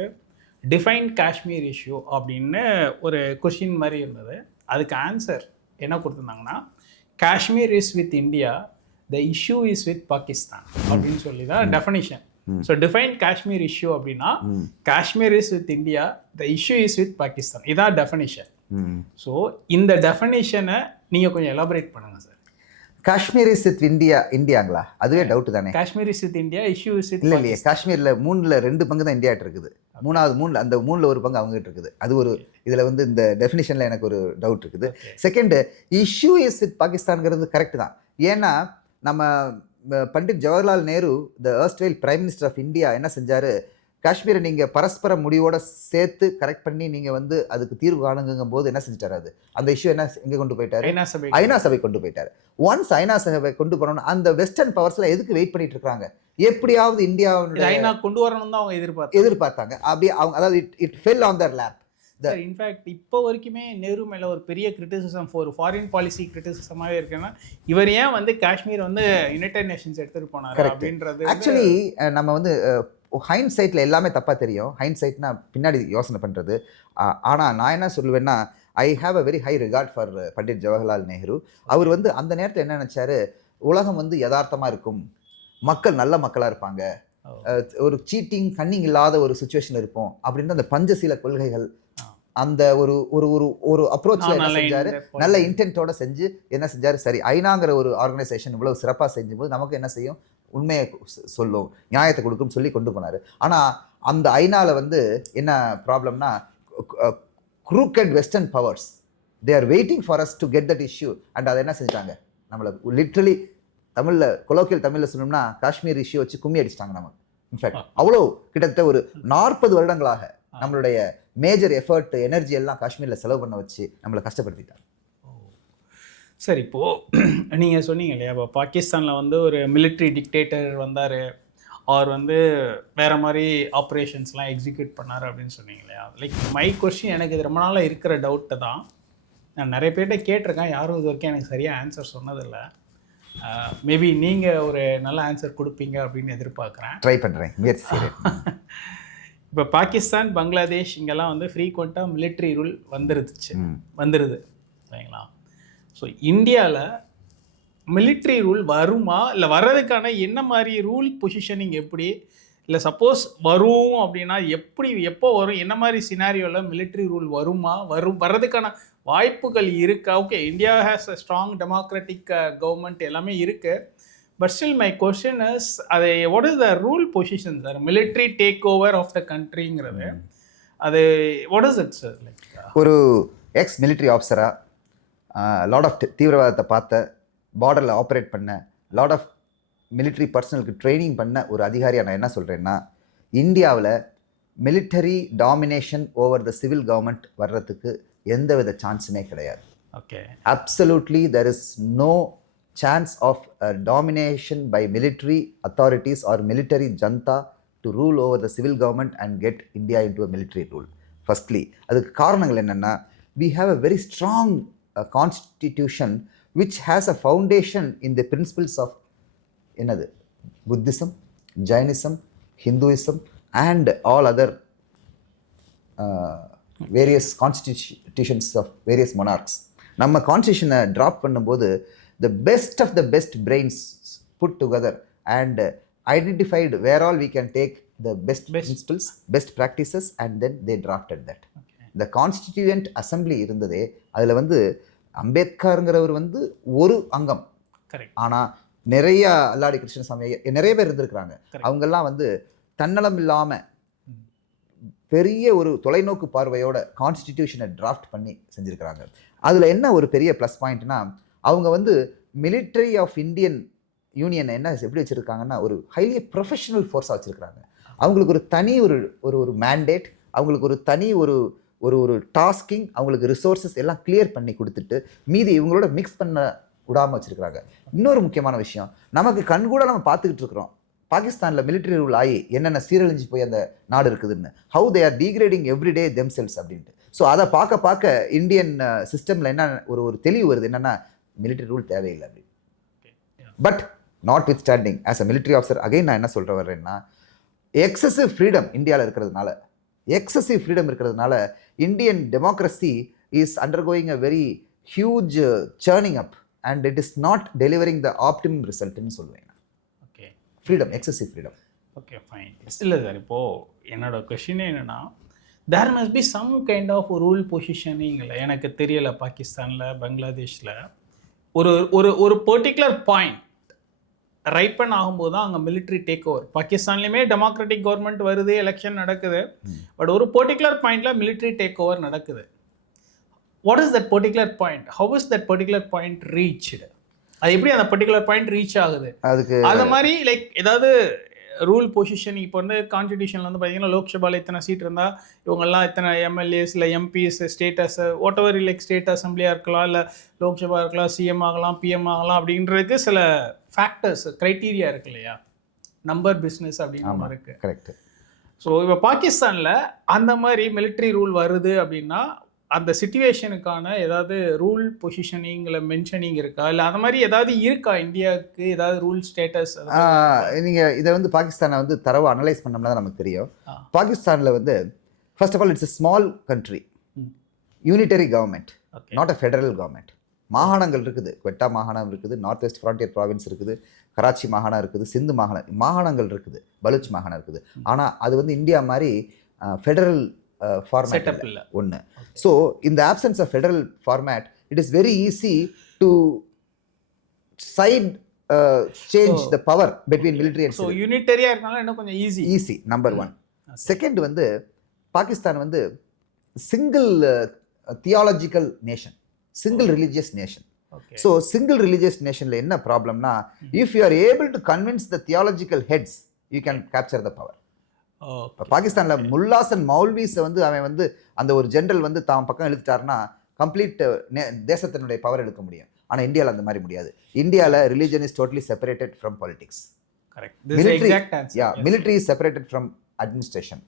டிஃபைன் காஷ்மீர் இஷ்யூ அப்படின்னு ஒரு கொஷின் மாதிரி இருந்தது. அதுக்கு ஆன்சர் என்ன கொடுத்துருந்தாங்கன்னா, Kashmir is with India, the issue is with Pakistan அப்படின்னு சொல்லி தான் definition. So define Kashmir issue அப்படின்னா Kashmir is with India, the issue is with Pakistan, இதான் டெஃபனிஷன். ஸோ இந்த டெஃபனிஷனை நீங்கள் கொஞ்சம் எலாபரேட் பண்ணுங்கள் சார். காஷ்மீர் இஸ் வித் இந்தியாங்களா? அதுவே டவுட் தானே. Kashmir is with India, issue is with இல்லை இல்லையே, காஷ்மீரில் 3 பங்கு தான் இந்தியாட்ட இருக்குது. 3 அந்த 3 ஒரு பங்கு அவங்ககிட்ட இருக்குது. அது ஒரு இதில் வந்து இந்த டெஃபினிஷனில் எனக்கு ஒரு டவுட் இருக்குது. செகண்டு, இஷ்யூ இஸ் வித் பாகிஸ்தான்ங்கிறது கரெக்ட் தான். ஏன்னா நம்ம Pandit Jawaharlal Nehru, the erstwhile prime minister of India, என்ன செஞ்சார், காஷ்மீரை நீங்கள் பரஸ்பர முடிவோட சேர்த்து கரெக்ட் பண்ணி நீங்கள் வந்து அதுக்கு தீர்வு காணுங்கும் போது என்ன செஞ்சிட்டாரு, அது அந்த இஷ்யூ என்ன எங்கே கொண்டு போயிட்டாரு, ஐநா சபை கொண்டு போயிட்டாரு. ஒன்ஸ் ஐநா சபை கொண்டு போனோம்னா அந்த வெஸ்டர்ன் பவர்ஸ்ல எதுக்கு வெயிட் பண்ணிட்டு இருக்காங்க, எப்படியாவது இந்தியாவுடைய ஐநா கொண்டு வரணும் தான் அவங்க எதிர்பார்த்தாங்க. அப்படி அவங்க, அதாவது it fell on their lap. In fact இப்போ வரைக்குமே நேரு மேலே ஒரு பெரிய கிரிட்டிசிசம், ஒரு ஃபாரின் பாலிசி கிரிட்டிசிசமாகவே இருக்குன்னா, இவர் ஏன் வந்து காஷ்மீர் வந்து யுனைடெட் நேஷன்ஸ் எடுத்துகிட்டு போனார் அப்படின்றது. ஆக்சுவலி நம்ம வந்து ஹைண்ட் சைட்டில் எல்லாமே தப்பாக தெரியும். ஹைண்ட் சைட்னா பின்னாடி யோசனை பண்ணுறது. ஆனால் நான் என்ன சொல்லுவேன்னா, I have a very high regard for Pandit Jawaharlal Nehru. அவர் வந்து அந்த நேரத்தில் என்ன நினச்சாரு, உலகம் வந்து யதார்த்தமாக இருக்கும், மக்கள் நல்ல மக்களாக இருப்பாங்க, ஒரு சீட்டிங் கன்னிங் இல்லாத ஒரு சுச்சுவேஷன் இருப்போம் அப்படின்னு அந்த பஞ்சசீல கொள்கைகள், அந்த ஒரு ஒரு ஒரு ஒரு அப்ரோச் என்ன செஞ்சாரு, நல்ல இன்டென்ட்டோட செஞ்சு என்ன செஞ்சாரு, சரி ஐநாங்கிற ஒரு ஆர்கனைசேஷன் இவ்வளவு சிறப்பாக செஞ்சும்போது நமக்கு என்ன செய்யும், உண்மையை சொல்லும், நியாயத்தை கொடுக்கும் சொல்லி கொண்டு போனார். ஆனால் அந்த ஐநாவில் வந்து என்ன ப்ராப்ளம்னா, crooked western powers, they are waiting for us to get that issue. And அதை என்ன செஞ்சாங்க, நம்மளை லிட்ரலி தமிழில் கொலோக்கியல் தமிழில் சொல்லணும்னா காஷ்மீர் இஷ்யூ வச்சு கும்மி அடிச்சிட்டாங்க நமக்கு. இன்ஃபேக்ட் அவ்வளோ கிட்டத்தட்ட ஒரு 40 வருடங்களாக நம்மளுடைய மேஜர் எஃபர்ட், எனர்ஜி எல்லாம் காஷ்மீரில் செலவு பண்ண வச்சு நம்மளை கஷ்டப்படுத்திட்டாங்க. சரி, இப்போது நீங்கள் சொன்னீங்க இல்லையா, இப்போ பாகிஸ்தானில் வந்து ஒரு மிலிட்ரி டிக்டேட்டர் வந்தார், அவர் வந்து வேறு மாதிரி ஆப்ரேஷன்ஸ்லாம் எக்ஸிக்யூட் பண்ணார் அப்படின்னு சொன்னீங்க இல்லையா. லைக் மை கொஸ்டின், எனக்கு இது ரொம்ப நாளாக இருக்கிற டவுட்டு தான். நான் நிறைய பேர்கிட்ட கேட்டிருக்கேன், யாரும் இது வரைக்கும் எனக்கு சரியாக ஆன்சர் சொன்னதில்லை. மேபி நீங்கள் ஒரு நல்ல ஆன்சர் கொடுப்பீங்க அப்படின்னு எதிர்பார்க்குறேன். ட்ரை பண்ணுறேன், முயற்சி செய்கிறேன். இப்போ பாகிஸ்தான், பங்களாதேஷ் இங்கெல்லாம் வந்து ஃப்ரீக்வெண்ட்டாக மிலிட்ரி ரூல் வந்துடுது சரிங்களா. ஸோ இந்தியாவில் மிலிட்ரி ரூல் வருமா, இல்லை வர்றதுக்கான என்ன மாதிரி ரூல் பொசிஷனிங் எப்படி, இல்லை சப்போஸ் வரும் அப்படின்னா எப்போ வரும், என்ன மாதிரி சினாரியோவில் மிலிட்ரி ரூல் வருமா, வர்றதுக்கான வாய்ப்புகள் இருக்கா? Okay, India has a strong democratic government, எல்லாமே இருக்குது. But still my question is, அது what is the rule position sir, military take over of the கண்ட்ரிங்கிறது, அது what is it sir? Like ஒரு எக்ஸ் மிலிட்ரி ஆஃபீஸராக லாட் ஆஃப் தீவிரவாதத்தை பார்த்த, பார்டரில் ஆப்ரேட் பண்ண, லாட் ஆஃப் மிலிட்ரி பர்சனலுக்கு ட்ரைனிங் பண்ண ஒரு அதிகாரியாக நான் என்ன சொல்கிறேன்னா, இந்தியாவில் military domination over the civil government வர்றதுக்கு எந்தவித சான்ஸுமே கிடையாது. Okay, absolutely there is no chance of domination by military authorities or military junta to rule over the civil government and get India into a military rule. Firstly, அதுக்கு காரணங்கள் என்னன்னா, we have a very strong constitution which has a foundation in the principles of என்னது, Buddhism, Jainism, Hinduism and all other various constitutions of various monarchs. நம்ம கான்ஸ்டியூஷனை drop பண்ணும்போது the best of the best brains put together and identified where all we can take the best principles, best practices, and then they drafted that. The constituent assembly இருந்ததே, அதில் வந்து அம்பேத்கருங்கிறவர் வந்து ஒரு அங்கம். ஆனால் நிறைய அல்லாடி கிருஷ்ணசாமி நிறைய பேர் இருந்திருக்கிறாங்க. அவங்கெல்லாம் வந்து தன்னலம் இல்லாமல் பெரிய ஒரு தொலைநோக்கு பார்வையோட கான்ஸ்டிடியூஷனை டிராஃப்ட் பண்ணி செஞ்சுருக்கிறாங்க. அதில் என்ன ஒரு பெரிய ப்ளஸ் பாயிண்ட்னா, அவங்க வந்து மிலிட்ரி ஆஃப் இந்தியன் யூனியனை என்ன எப்படி வச்சுருக்காங்கன்னா, ஒரு ஹைலி ப்ரொஃபஷனல் ஃபோர்ஸாக வச்சுருக்காங்க. அவங்களுக்கு ஒரு தனி ஒரு ஒரு மேண்டேட், அவங்களுக்கு ஒரு தனி ஒரு ஒரு ஒரு டாஸ்கிங், அவங்களுக்கு ரிசோர்ஸஸ் எல்லாம் கிளியர் பண்ணி கொடுத்துட்டு மீதி இவங்களோட மிக்ஸ் பண்ண விடாமல் வச்சுருக்கிறாங்க. இன்னொரு முக்கியமான விஷயம், நமக்கு கண்கூட நம்ம பார்த்துக்கிட்டு இருக்கிறோம், பாகிஸ்தானில் மிலிட்ரி ரூல் ஆகி என்னென்ன சீரழிஞ்சு போய் அந்த நாடு இருக்குதுன்னு, how they are degrading everyday themselves அப்படின்ட்டு. ஸோ அதை பார்க்க இந்தியன் சிஸ்டமில் என்ன ஒரு தெளிவு வருது, என்னென்னா மிலிட்ரி ரூல் தேவையில்லை அப்படின்னு. But notwithstanding as a military officer again நான் என்ன சொல்கிற வர்றேன்னா, எக்ஸசிவ் ஃப்ரீடம் இந்தியாவில் இருக்கிறதுனால Indian democracy is undergoing a very huge churning up and it is not delivering the optimum ரிசல்ட்னு சொல்லுவேன். Okay, freedom, excessive freedom. Okay, fine. இல்லை sir, இப்போது என்னோட கொஷினே என்னென்னா, there must be some kind of rule positioning. இல்லை எனக்கு தெரியலை, பாகிஸ்தானில், பங்களாதேஷில் ஒரு ஒரு ஒரு பர்டிகுலர் பாயிண்ட் ரைப்பன் ஆகும்போது தான் அங்கே மிலிட்ரி டேக் ஓவர். பாகிஸ்தான்லேயுமே டெமோக்ராட்டிக் கவர்மெண்ட் வருது, எலெக்ஷன் நடக்குது, பட் ஒரு பர்டிகுலர் பாயிண்டில் மிலிட்ரி டேக் ஓவர் நடக்குது. What is that particular point? How is that particular point reached? அது எப்படி அந்த பர்டிகுலர் பாயிண்ட் ரீச் ஆகுது? அதுக்கு அது மாதிரி லைக் ஏதாவது ரூல் பொசிஷன். இப்போ வந்து கான்ஸ்டிடியூஷனில் வந்து பார்த்தீங்கன்னா லோக்சபாவில் இத்தனை சீட் இருந்தால் இவங்கெல்லாம் இத்தனை எம்எல்ஏஸ் இல்லை MBS status what ever like state அசம்பிளியாக இருக்கலாம், இல்லை லோக்சபா இருக்கலாம், சிஎம் ஆகலாம், பிஎம் ஆகலாம் அப்படின்றதுக்கு சில ஃபேக்டர்ஸ் க்ரைட்டீரியா இருக்கு இல்லையா? நம்பர் பிஸ்னஸ் அப்படின்னு ஒன்று இருக்குது. கரெக்ட். ஸோ இப்போ பாகிஸ்தானில் அந்த மாதிரி மிலிட்ரி ரூல் வருது அப்படின்னா அந்த சிச்சுவேஷனுக்கான ஏதாவது ரூல் பொசிஷனிங்கில் மென்ஷனிங் இருக்கா, இல்லை அந்த மாதிரி ஏதாவது இருக்கா இந்தியாவுக்கு ஏதாவது ரூல் ஸ்டேட்டஸ்? நீங்கள் இதை வந்து பாகிஸ்தானை வந்து தரவை அனலைஸ் பண்ணோம்னா தான் நமக்கு தெரியும். பாகிஸ்தானில் வந்து first of all it's a small country, unitary government, not a federal government. மாகாணங்கள் இருக்குது, குவெட்டா மாகாணம் இருக்குது, நார்த் வெஸ்ட் ஃப்ரான்டியர் ப்ராவின்ஸ் இருக்குது, கராச்சி மாகாணம் இருக்குது, சிந்து மாகாணங்கள் இருக்குது, பலூச் மாகாணம் இருக்குது. ஆனால் அது வந்து இந்தியா மாதிரி ஃபெடரல் ஃபார்மேட் இல்லை ஒன்று. ஸோ இந்த options of federal format it is very easy to side change the power between military and civil. யூனிட்டரியா இருக்கனால இன்னும் கொஞ்சம் ஈஸி. நம்பர் 1. செகண்ட் வந்து பாகிஸ்தான் வந்து single theological nation, single religious nation. So single religious நேஷனில் என்ன ப்ராப்ளம்னா, if you are able to convince the theological heads you can capture the power. பாகிஸ்தானில் முல்லாஸ் அண்ட் மௌல்விஸை வந்து அவன் வந்து அந்த ஒரு ஜெனரல் வந்து தான் பக்கம் இழுத்துட்டாருன்னா கம்ப்ளீட் தேசத்தினுடைய பவர் எடுக்க முடியும். ஆனால் இந்தியாவில் அந்த மாதிரி முடியாது. இந்தியாவில் religion is totally separated from politics. Military is separated from administration.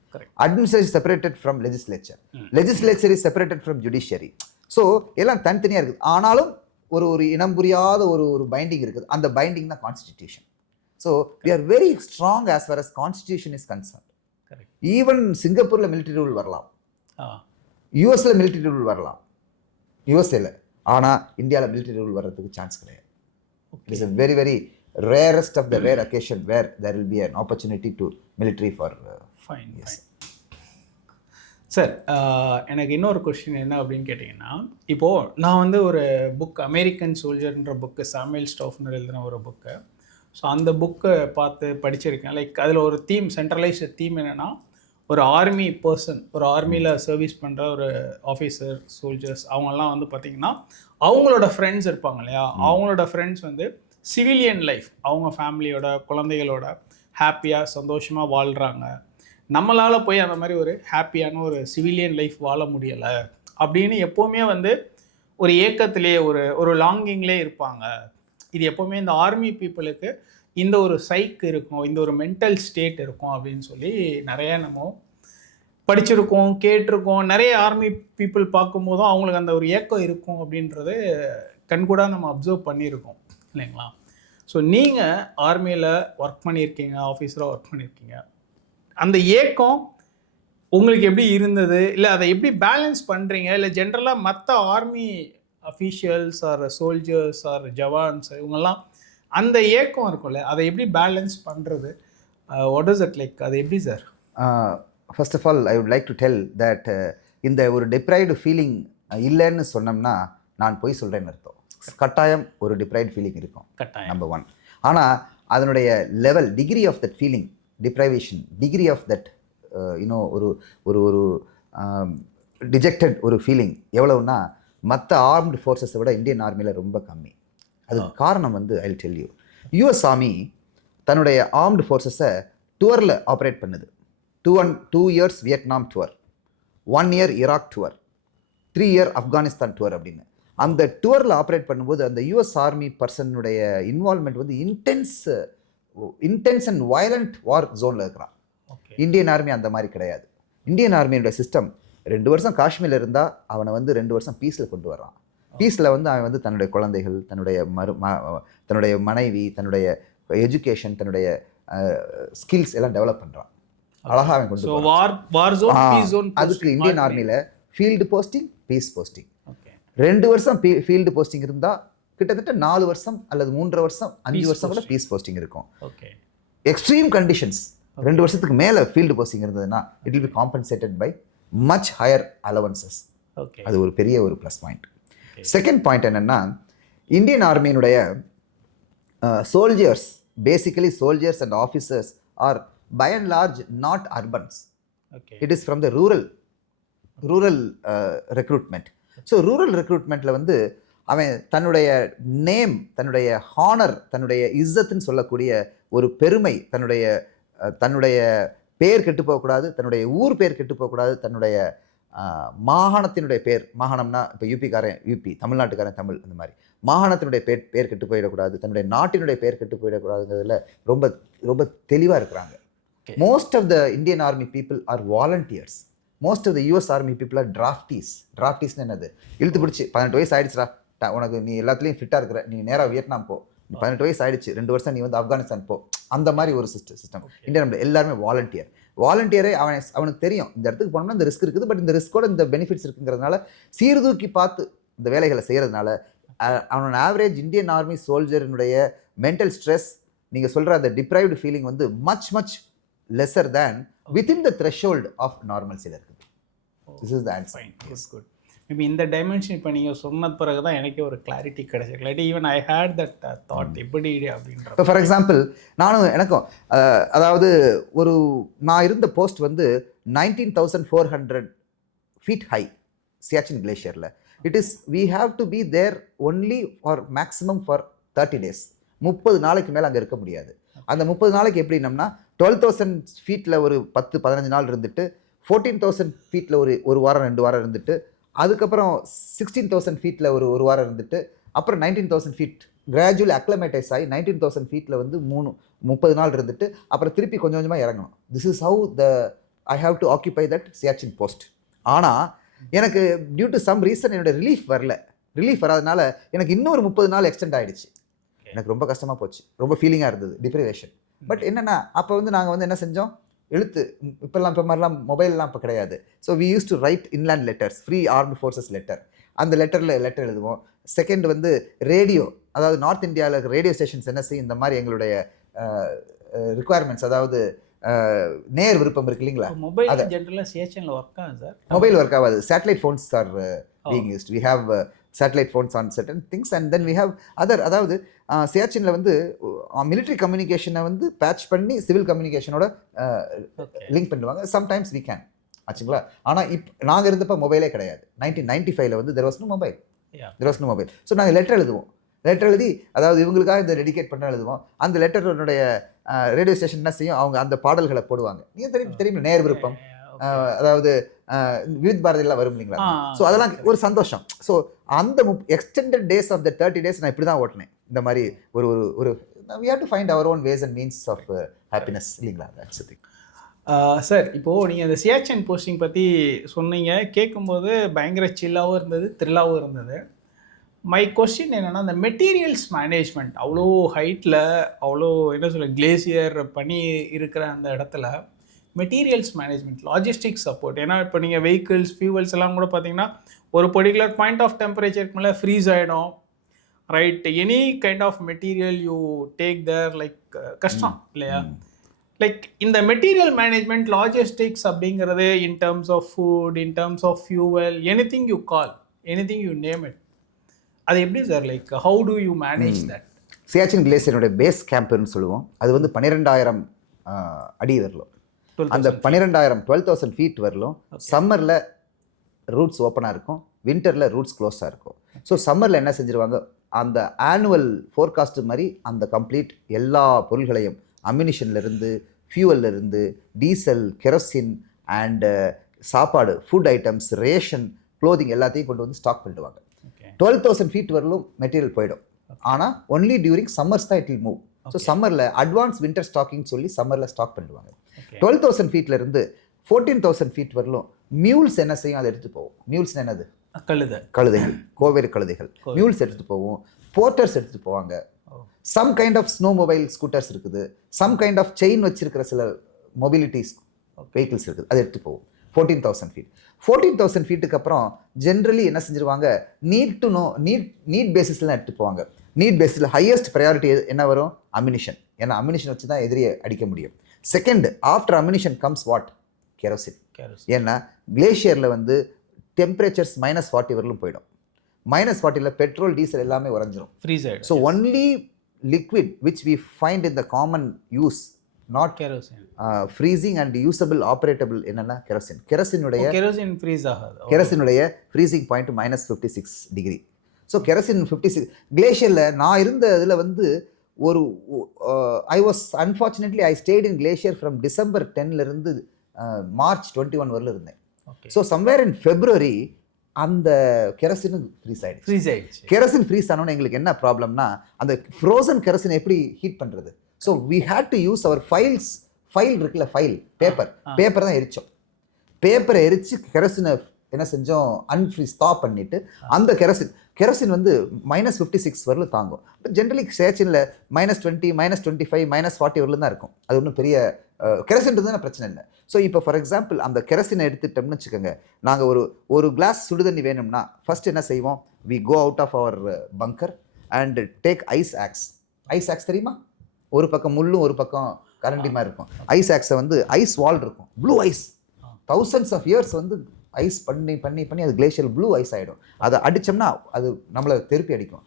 Administration is separated from legislature. Legislature is separated from judiciary. So எல்லாம் தனித்தனியாக இருக்குது. ஆனாலும் ஒரு இனம் புரியாத ஒரு பைண்டிங் இருக்குது. அந்த பைண்டிங் தான் constitution. So we are very strong as far as constitution is concerned. Even சிங்கப்பூரில் மிலிட்டரி ரூல் வரலாம், யூஎஸ்ல மிலிட்டரி ரூல் வரலாம், யூஎஸ்ஏல. ஆனால் இந்தியாவில் மிலிட்டரி ரூல் வர்றதுக்கு சான்ஸ் கிடையாது. It is a very very rarest of the rare occasion where there will be an opportunity to military for fine. Yes. Sir, எனக்கு இன்னொரு கொஸ்டின் என்ன அப்படின்னு கேட்டிங்கன்னா, இப்போது நான் வந்து ஒரு புக் அமெரிக்கன் சோல்ஜர்ன்ற புக்கு சாமுவேல் ஸ்டாஃப்னர் எழுதின ஒரு புக்கு. ஸோ அந்த புக்கை பார்த்து படிச்சிருக்கேன். லைக் அதில் ஒரு தீம், சென்ட்ரலைஸ்டு தீம் என்னென்னா, ஒரு ஆர்மி பர்சன், ஒரு ஆர்மியில் சர்வீஸ் பண்ணுற ஒரு ஆஃபீஸர், சோல்ஜர்ஸ், அவங்கெல்லாம் வந்து பார்த்திங்கன்னா அவங்களோட ஃப்ரெண்ட்ஸ் இருப்பாங்க இல்லையா, அவங்களோட ஃப்ரெண்ட்ஸ் வந்து சிவிலியன் லைஃப், அவங்க ஃபேமிலியோட குழந்தைகளோட ஹாப்பியாக சந்தோஷமாக வாழ்கிறாங்க. நம்மளால் போய் அந்த மாதிரி ஒரு ஹாப்பியான ஒரு சிவிலியன் லைஃப் வாழ முடியலை அப்படின்னு எப்போவுமே வந்து ஒரு ஏக்கத்திலே ஒரு லாங்கிங்லேயே இருப்பாங்க. இது எப்போவுமே இந்த ஆர்மி பீப்புளுக்கு இந்த ஒரு சைக் இருக்கும், இந்த ஒரு மென்டல் ஸ்டேட் இருக்கும் அப்படின்னு சொல்லி நிறைய நம்ம படிச்சிருக்கோம், கேட்டிருக்கோம். நிறைய ஆர்மி பீப்புள் பார்க்கும்போதும் அவங்களுக்கு அந்த ஒரு ஏக்கம் இருக்கும் அப்படின்றது கண்கூடாக நம்ம அப்சர்வ் பண்ணியிருக்கோம் இல்லைங்களா? ஸோ நீங்கள் ஆர்மியில் ஒர்க் பண்ணியிருக்கீங்க, ஆஃபீஸராக ஒர்க் பண்ணியிருக்கீங்க. அந்த ஏக்கம் உங்களுக்கு எப்படி இருந்தது, இல்லை அதை எப்படி பேலன்ஸ் பண்ணுறீங்க, இல்லை ஜென்ரலாக மற்ற army officials or soldiers or jawans இவங்கெல்லாம் அந்த ஏக்கம் இருக்கும்ல, அதை எப்படி பேலன்ஸ் பண்ணுறது? What is it like? அது எப்படி sir? First of all I would like to tell that இந்த ஒரு டிப்ரைவ்டு ஃபீலிங் இல்லைன்னு சொன்னோம்னா நான் போய் சொல்கிறேன்னு அர்த்தம். கட்டாயம் ஒரு டிப்ரைவ்டு ஃபீலிங் இருக்கும், கட்டாயம், நம்பர் 1. ஆனால் அதனுடைய level, degree of that feeling, deprivation, degree of that you know ஒரு ஒரு ஒரு டிஜெக்டட் ஒரு ஃபீலிங் எவ்வளவுன்னா மற்ற ஆர்ம்டு ஃபோர்ஸஸை விட இந்தியன் ஆர்மியில் ரொம்ப கம்மி. அதுக்கு காரணம் வந்து I will tell you. US army தன்னுடைய ஆர்ம்டு ஃபோர்ஸஸை டூரில் ஆப்ரேட் பண்ணுது. 2 years Vietnam tour, 1 year Iraq tour, 3 year Afghanistan tour அப்படின்னு. அந்த டூரில் ஆப்ரேட் பண்ணும்போது அந்த யூஎஸ் ஆர்மி பர்சனுடைய இன்வால்மெண்ட் வந்து இன்டென்ஸ் அண்ட் வயலண்ட் வார் ஜோனில் இருக்கிறான். இந்தியன் ஆர்மி அந்த மாதிரி கிடையாது. இந்தியன் ஆர்மியோட சிஸ்டம் 2 வருஷம் காஷ்மீரில் இருந்தால் அவனை வந்து 2 வருஷம் பீஸில் கொண்டு வர்றான். பீஸில் வந்து அவன் வந்து தன்னுடைய குழந்தைகள், தன்னுடைய மனைவி, தன்னுடைய எஜுகேஷன், தன்னுடைய ஸ்கில்ஸ் எல்லாம் டெவலப் பண்ணுறான். அழகாக அவன் கொண்டு வரான். அதுக்கு இந்தியன் ஆர்மியில் ஃபீல்டு போஸ்டிங், பீஸ் போஸ்டிங். 2 வருஷம் ஃபீல்டு போஸ்டிங் இருந்தால் கிட்டத்தட்ட 4 வருஷம் அல்லது 3.5 வருஷம் 5 வருஷம் கூட பீஸ் போஸ்டிங் இருக்கும். எக்ஸ்ட்ரீம் கண்டிஷன்ஸ் 2 வருஷத்துக்கு மேலே ஃபீல்டு போஸ்டிங் இருந்ததுன்னா it will be compensated by much higher allowances. அது ஒரு பெரிய ஒரு ப்ளஸ் பாயிண்ட். செகண்ட் பாயிண்ட் என்னென்னா, இந்தியன் ஆர்மியினுடைய soldiers, basically soldiers and officers are by and large not urbans. It is from the rural recruitment. So rural ரெக்ரூட்மெண்ட்டில் வந்து அவன் தன்னுடைய நேம், தன்னுடைய ஹானர், தன்னுடைய இஸ்ஸத்துன்னு சொல்லக்கூடிய ஒரு பெருமை, தன்னுடைய பேர் கெட்டு போகக்கூடாது, தன்னுடைய ஊர் பேர் கெட்டு போகக்கூடாது, தன்னுடைய மாகாணத்தினுடைய பேர், மாகாணம்னா இப்போ யூபிக்காரன் யூபி, தமிழ்நாட்டுக்காரன் தமிழ், அந்த மாதிரி மாகாணத்தினுடைய பேர் கெட்டு போயிடக்கூடாது, தன்னுடைய நாட்டினுடைய பேர் கெட்டு போயிடக்கூடாதுங்கிறதுல ரொம்ப ரொம்ப தெளிவாக இருக்கிறாங்க. Most of the Indian army people are volunteers. Most of the US army people are draftees. டிராஃப்டீஸ்னு என்னது? இழுத்து பிடிச்சி 18 வயசு ஆயிடுச்சுடா, உனக்கு நீ எல்லாத்துலேயும் ஃபிட்டாக இருக்கிற, நீ நேராக வியட்நாம் போ, 18 வயசு ஆயிடுச்சு, 2 வருஷம் நீ வந்து ஆப்கானிஸ்தான் போ, அந்த மாதிரி ஒரு சிஸ்டம். இந்தியன் எல்லாருமே வாலண்டியரே அவனுக்கு தெரியும் இந்த இடத்துக்கு போனோம்னா இந்த ரிஸ்க் இருக்குது, பட் இந்த ரிஸ்கோட இந்த பெனிஃபிட்ஸ் இருக்குங்கிறதுனால சீர்தூக்கி பார்த்து இந்த வேலைகளை செய்கிறதுனால அவனோட ஆவரேஜ் இந்தியன் ஆர்மி சோல்ஜரினுடைய மென்டல் ஸ்ட்ரெஸ், நீங்கள் சொல்கிற அந்த டிப்ரைவ்டு ஃபீலிங் வந்து much lesser than within the threshold of normalcy இருக்குது. This is the answer. Yes, good. Maybe இந்த டைமென்ஷன் இப்போ நீங்கள் சொன்ன பிறகு தான் எனக்கே ஒரு கிளாரிட்டி கிடைச்சிருக்கு. இல்லாட்டி even I had that thought எப்படி அப்படின்ற. இப்போ ஃபார் எக்ஸாம்பிள் எனக்கும் அதாவது நான் இருந்த போஸ்ட் வந்து 19,400 feet ஹை சியாச்சின் கிளேஷியரில். It is we have to be there only for maximum for 30 days. 30 நாளைக்கு மேலே அங்கே இருக்க முடியாது. அந்த 30 நாளைக்கு எப்படின்னம்னா 12,000 feet ஒரு 10-15 நாள் இருந்துட்டு, 14,000 feet ஒரு வாரம் 2 வாரம் இருந்துட்டு, அதுக்கப்புறம் 16,000 feet ஒரு வாரம் இருந்துட்டு, அப்புறம் 19,000 feet கிராஜுவலி அக்ளமேட்டைஸ் ஆகி 19,000 feet வந்து 30 நாள் இருந்துட்டு, அப்புறம் திருப்பி கொஞ்சம் கொஞ்சமாக இறங்கணும். This is how I have to ஆக்கியூபை that Siachen post. ஆனால் எனக்கு டியூ டு சம் ரீசன் என்னோட ரிலீஃப் வராதனால எனக்கு இன்னொரு 30 நாள் எக்ஸ்டெண்ட் ஆகிடுச்சு. எனக்கு ரொம்ப கஷ்டமாக போச்சு, ரொம்ப ஃபீலிங்காக இருந்தது, டிப்ரிவேஷன். பட் என்னென்னா அப்போ வந்து நாங்கள் வந்து என்ன செஞ்சோம், எழுத்து இப்போ மாதிரிலாம் மொபைல்லாம் இப்போ கிடையாது. So we use to write inland letters, free armed forces letter. அந்த லெட்டர் எழுதுவோம். செகண்ட் வந்து ரேடியோ, அதாவது நார்த் இந்தியாவில் இருக்கிற ரேடியோ ஸ்டேஷன்ஸ் என்ன செய்யும், இந்த மாதிரி எங்களுடைய ரிக்குவயர்மெண்ட்ஸ், அதாவது நேர் விருப்பம் இருக்கு இல்லைங்களா, மொபைல் ஜென்ரலாக சியாச்சின்ல ஒர்க் ஆகுது சார். மொபைல் ஒர்க் ஆகாது, satellite phones are being used. We have satellite phones on certain things and then we have other, அதாவது சியாச்சின்ல வந்து military communication-ஐ வந்து பேட்ச் பண்ணி சிவில் கம்யூனிகேஷனோட லிங்க் பண்ணுவாங்க. சம்டைம்ஸ் we can ஆச்சுங்களா. ஆனால் நாங்கள் இருந்தப்போ மொபைலே கிடையாது. 1995 வந்து there was no mobile. So நாங்கள் லெட்டர் எழுதி அதாவது இவங்களுக்காக இந்த டெடிகேட் பண்ண எழுதுவோம். அந்த லெட்டருடைய ரேடியோ ஸ்டேஷன் என்ன செய்யும், அவங்க அந்த பாடல்களை போடுவாங்க. நீங்கள் தெரியும் நேர் விருப்பம், அதாவது வித் பாரதியெல்லாம் வரும் இல்லைங்களா. ஸோ அதெல்லாம் ஒரு சந்தோஷம். ஸோ அந்த extended days of the 30 days நான் இப்படி தான் ஓட்டினேன். இந்த மாதிரி ஒரு we have to find our own ways and means of happiness இல்லைங்களா. that's the thing. சார், இப்போது நீங்கள் அந்த சியாச்சின் போஸ்டிங் பற்றி சொன்னீங்க, கேட்கும்போது பயங்கர சில்லாகவும் இருந்தது, த்ரில்லாகவும் இருந்தது. மை கொஸ்டின் என்னென்னா, அந்த மெட்டீரியல்ஸ் மேனேஜ்மெண்ட் அவ்வளோ ஹைட்டில், அவ்வளோ என்ன சொல்ல கிளேசியர் பண்ணி இருக்கிற அந்த இடத்துல மெட்டீரியல்ஸ் மேனேஜ்மெண்ட், லாஜிஸ்டிக்ஸ் சப்போர்ட். ஏன்னா இப்போ நீங்கள் வெஹிக்கிள்ஸ், ஃபியூவல்ஸ் எல்லாம் கூட பார்த்தீங்கன்னா ஒரு பர்டிகுலர் பாயிண்ட் ஆஃப் டெம்பரேச்சருக்கு மேலே ஃப்ரீஸ் ஆகிடும், right? Any kind of material you take there, like கஷ்டம் இல்லையா? லைக் இந்த மெட்டீரியல் மேனேஜ்மெண்ட், லாஜிஸ்டிக்ஸ் அப்படிங்கிறது in terms of food, in terms of fuel, anything you call, anything you name it, அது எப்படி sir, like how do you manage that? Siachen கிளேசியருடைய base கேம்ப்னு சொல்லுவோம். அது வந்து 12,000 அடி வரலும். அந்த 12,000 feet வரலும். சம்மரில் ரூட்ஸ் ஓப்பனாக இருக்கும், வின்டரில் ரூட்ஸ் க்ளோஸாக இருக்கும். ஸோ சம்மரில் என்ன செஞ்சுருவாங்க, அந்த ஆனுவல் ஃபோர்காஸ்ட் மாதிரி அந்த கம்ப்ளீட் எல்லா பொருள்களையும், அம்யூனிஷன்லேருந்து, ஃபியூவல்லேருந்து, டீசல், கெரோசின் அண்டு சாப்பாடு, ஃபுட் ஐட்டம்ஸ், ரேஷன், க்ளோதிங் எல்லாத்தையும் கொண்டு வந்து ஸ்டாக் பண்ணிடுவாங்க. 12,000 feet வரலும் மெட்டீரியல் போயிடும். ஆனால் ஒன்லி டியூரிங் சம்மர்ஸ் தான் இட் வில் மூவ். ஸோ சம்மரில் அட்வான்ஸ் வின்டர் ஸ்டாக்கிங் சொல்லி சம்மரில் ஸ்டாக் பண்ணிடுவாங்க. 12,000 feetலேருந்து 14,000 feet வரலும் மியூல்ஸ் என்ன செய்யும், அதை எடுத்து போவோம். மியூல்ஸ் என்னது, கழுதைகள், கோவேறு கழுதைகள், மியூல்ஸ் எடுத்துகிட்டு போவோம். போர்ட்டர்ஸ் எடுத்துகிட்டு போவாங்க. Some kind of snowmobile scooters இருக்குது, சம் கைண்ட் ஆஃப் செயின் வச்சிருக்கிற சில மொபிலிட்டிஸ் வெஹிக்கிள்ஸ் இருக்குது, அதை எடுத்து போவோம். 14,000 feet. 14,000 feetக்கு அப்புறம் ஜென்ரலி என்ன செஞ்சுருவாங்க, நீட் பேசிஸில் தான் எடுத்து போவாங்க. நீட் பேஸில் ஹையஸ்ட் ப்ரையாரிட்டி என்ன வரும், அம்யூனிஷன். ஏன்னா அம்யூனிஷன் வச்சு தான் எதிரியை அடிக்க முடியும். Second, after ammunition comes what, kerosene. ஏன்னா கிளேஷியரில் வந்து டெம்பரேச்சர்ஸ் -40 வரலும் போயிடும். -40ல பெட்ரோல் டீசல் எல்லாமே உறைஞ்சிரும். ஃப்ரீஸ் ஆயிடும். So only liquid which we find in the common use, not kerosene, freezing and usable operatable என்னன்னா kerosene. kerosene freeze ஆகாது. kerosene freezing point -56 degree. So kerosene 56 கிளேஷியரில் நான் இருந்த இதில் வந்து ஒரு I was unfortunately I stayed in glacier from December 10லேருந்து March 21 வரல இருந்தேன். ஸோ சம்வேர் இன் February அந்த கெரசின் ஃப்ரீஸ் ஆயிடுச்சு. கெரசின் ஃப்ரீஸ் ஆனோன்னு எங்களுக்கு என்ன ப்ராப்ளம்னா அந்த ஃப்ரோசன் கெரசின் எப்படி ஹீட் பண்ணுறது? So we had to use our file இருக்குல்ல, பேப்பர் தான் எரித்தோம். பேப்பரை எரித்து கெரசினை என்ன செஞ்சோம், அன்ஃப்ரீஸ் ஸ்டாப் பண்ணிவிட்டு அந்த கெரசின் வந்து -56 வரலும் தாங்கும். ஜென்ரலி சேச்சினில் -20 -25 -40 வரலும் தான் இருக்கும். அது ஒன்றும் பெரிய கெரசின்றது பிரச்சனை இல்லை. ஸோ இப்போ ஃபார் எக்ஸாம்பிள் அந்த கெரசினை எடுத்துட்டோம்னு வச்சுக்கோங்க, நாங்கள் ஒரு கிளாஸ் சுடுதண்ணி வேணும்னா ஃபர்ஸ்ட் என்ன செய்வோம், we go out of our bunker and take ice axe தெரியுமா, ஒரு பக்கம் முள்ளும் ஒரு பக்கம் கரண்டி மாதிரி இருக்கும். ஐஸ் ஆக்ஸை வந்து ஐஸ் வால் இருக்கும், blue ice, thousands of years வந்து ஐஸ் பண்ணி அது கிளேஷியல் ப்ளூ ஐஸ் ஆகிடும். அதை அடித்தோம்னா அது நம்மளை திருப்பி அடிக்கும்.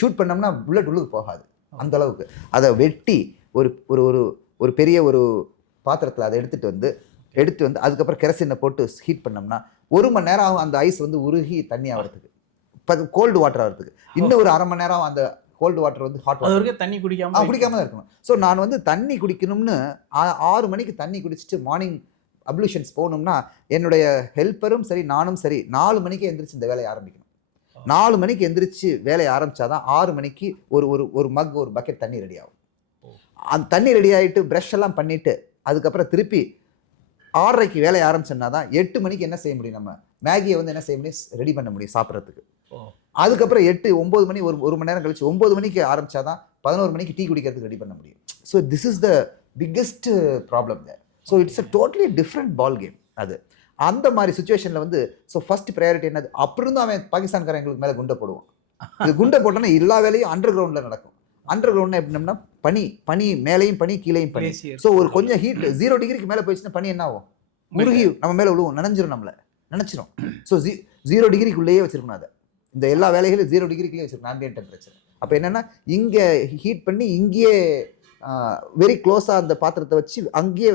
ஷூட் பண்ணோம்னா புல்லட் உள்ளுக்கு போகாது அந்த அளவுக்கு. அதை வெட்டி ஒரு ஒரு ஒரு பெரிய ஒரு பாத்திரத்தில் அதை எடுத்துகிட்டு வந்து அதுக்கப்புறம் கெரசினை போட்டு ஹீட் பண்ணோம்னா 1 மணி நேரம் ஆகும் அந்த ஐஸ் வந்து உருகி தண்ணி ஆகிறதுக்கு, இப்போ கோல்டு வாட்டர் ஆகிறதுக்கு. இன்னும் ஒரு அரை மணி நேரம் அந்த கோல்டு வாட்டர் வந்து ஹாட் வாட்டர் தண்ணி குடிக்காம தான் இருக்கணும். ஸோ நான் வந்து தண்ணி குடிக்கணும்னு 6 மணிக்கு தண்ணி குடிச்சிட்டு மார்னிங் அப்ளூஷன்ஸ் போகணும்னா என்னுடைய ஹெல்ப்பரும் சரி நானும் சரி 4 மணிக்கு எந்திரிச்சு இந்த வேலையை ஆரம்பிக்கணும். 4 மணிக்கு எந்திரிச்சு வேலையை ஆரம்பித்தாதான் 6 மணிக்கு ஒரு மக் ஒரு பக்கெட் தண்ணி ரெடி ஆகும். அந்த தண்ணி ரெடி ஆகிட்டு ப்ரஷ் எல்லாம் பண்ணிவிட்டு அதுக்கப்புறம் திருப்பி 6:30க்கு வேலையை ஆரம்பிச்சோம்னா தான் 8 மணிக்கு என்ன செய்ய முடியும், நம்ம மேகியை வந்து என்ன செய்ய முடியும், ரெடி பண்ண முடியும் சாப்பிட்றதுக்கு. அதுக்கப்புறம் 8-9 மணி ஒரு மணி நேரம் கழிச்சு 9 மணிக்கு ஆரம்பித்தாதான் 11 மணிக்கு டீ குடிக்கிறதுக்கு ரெடி பண்ண முடியும். So this is the biggest problem there. So it's a totally different ball game அது. அந்த மாதிரி சுச்சுவேஷனில் வந்து ஸோ ஃபர்ஸ்ட் ப்ரையாரிட்டி என்னது, அப்படி இருந்தும் அவன் பாகிஸ்தான்காரன் எங்களுக்கு மேலே குண்டை போடுவான். இது குண்டை போட்டோன்னா எல்லா வேலையும் அண்டர் கிரவுண்டில் நடக்கும். அண்டர் கிரவுண்ட் எப்படின்னா பனி மேலேயும் பனி கீழேயும் பனி. ஸோ ஒரு கொஞ்சம் ஹீட் 0 டிகிரிக்கு மேலே போயிடுச்சுன்னா பனி என்ன ஆகும், முருகி நம்ம மேலே விழுவும், நினைச்சிரும். ஸோ 0 டிகிரிக்குள்ளேயே வச்சிருக்கணும். அதை இந்த எல்லா வேலைகளும் 0 டிகிரிக்குள்ளேயே வச்சிருக்கணும் ஆம்பியன்ட் டெம்பரேச்சர். அப்போ என்னென்னா இங்கே ஹீட் பண்ணி இங்கேயே வெரி க்ளோஸாக அந்த பாத்திரத்தை வச்சு அங்கேயே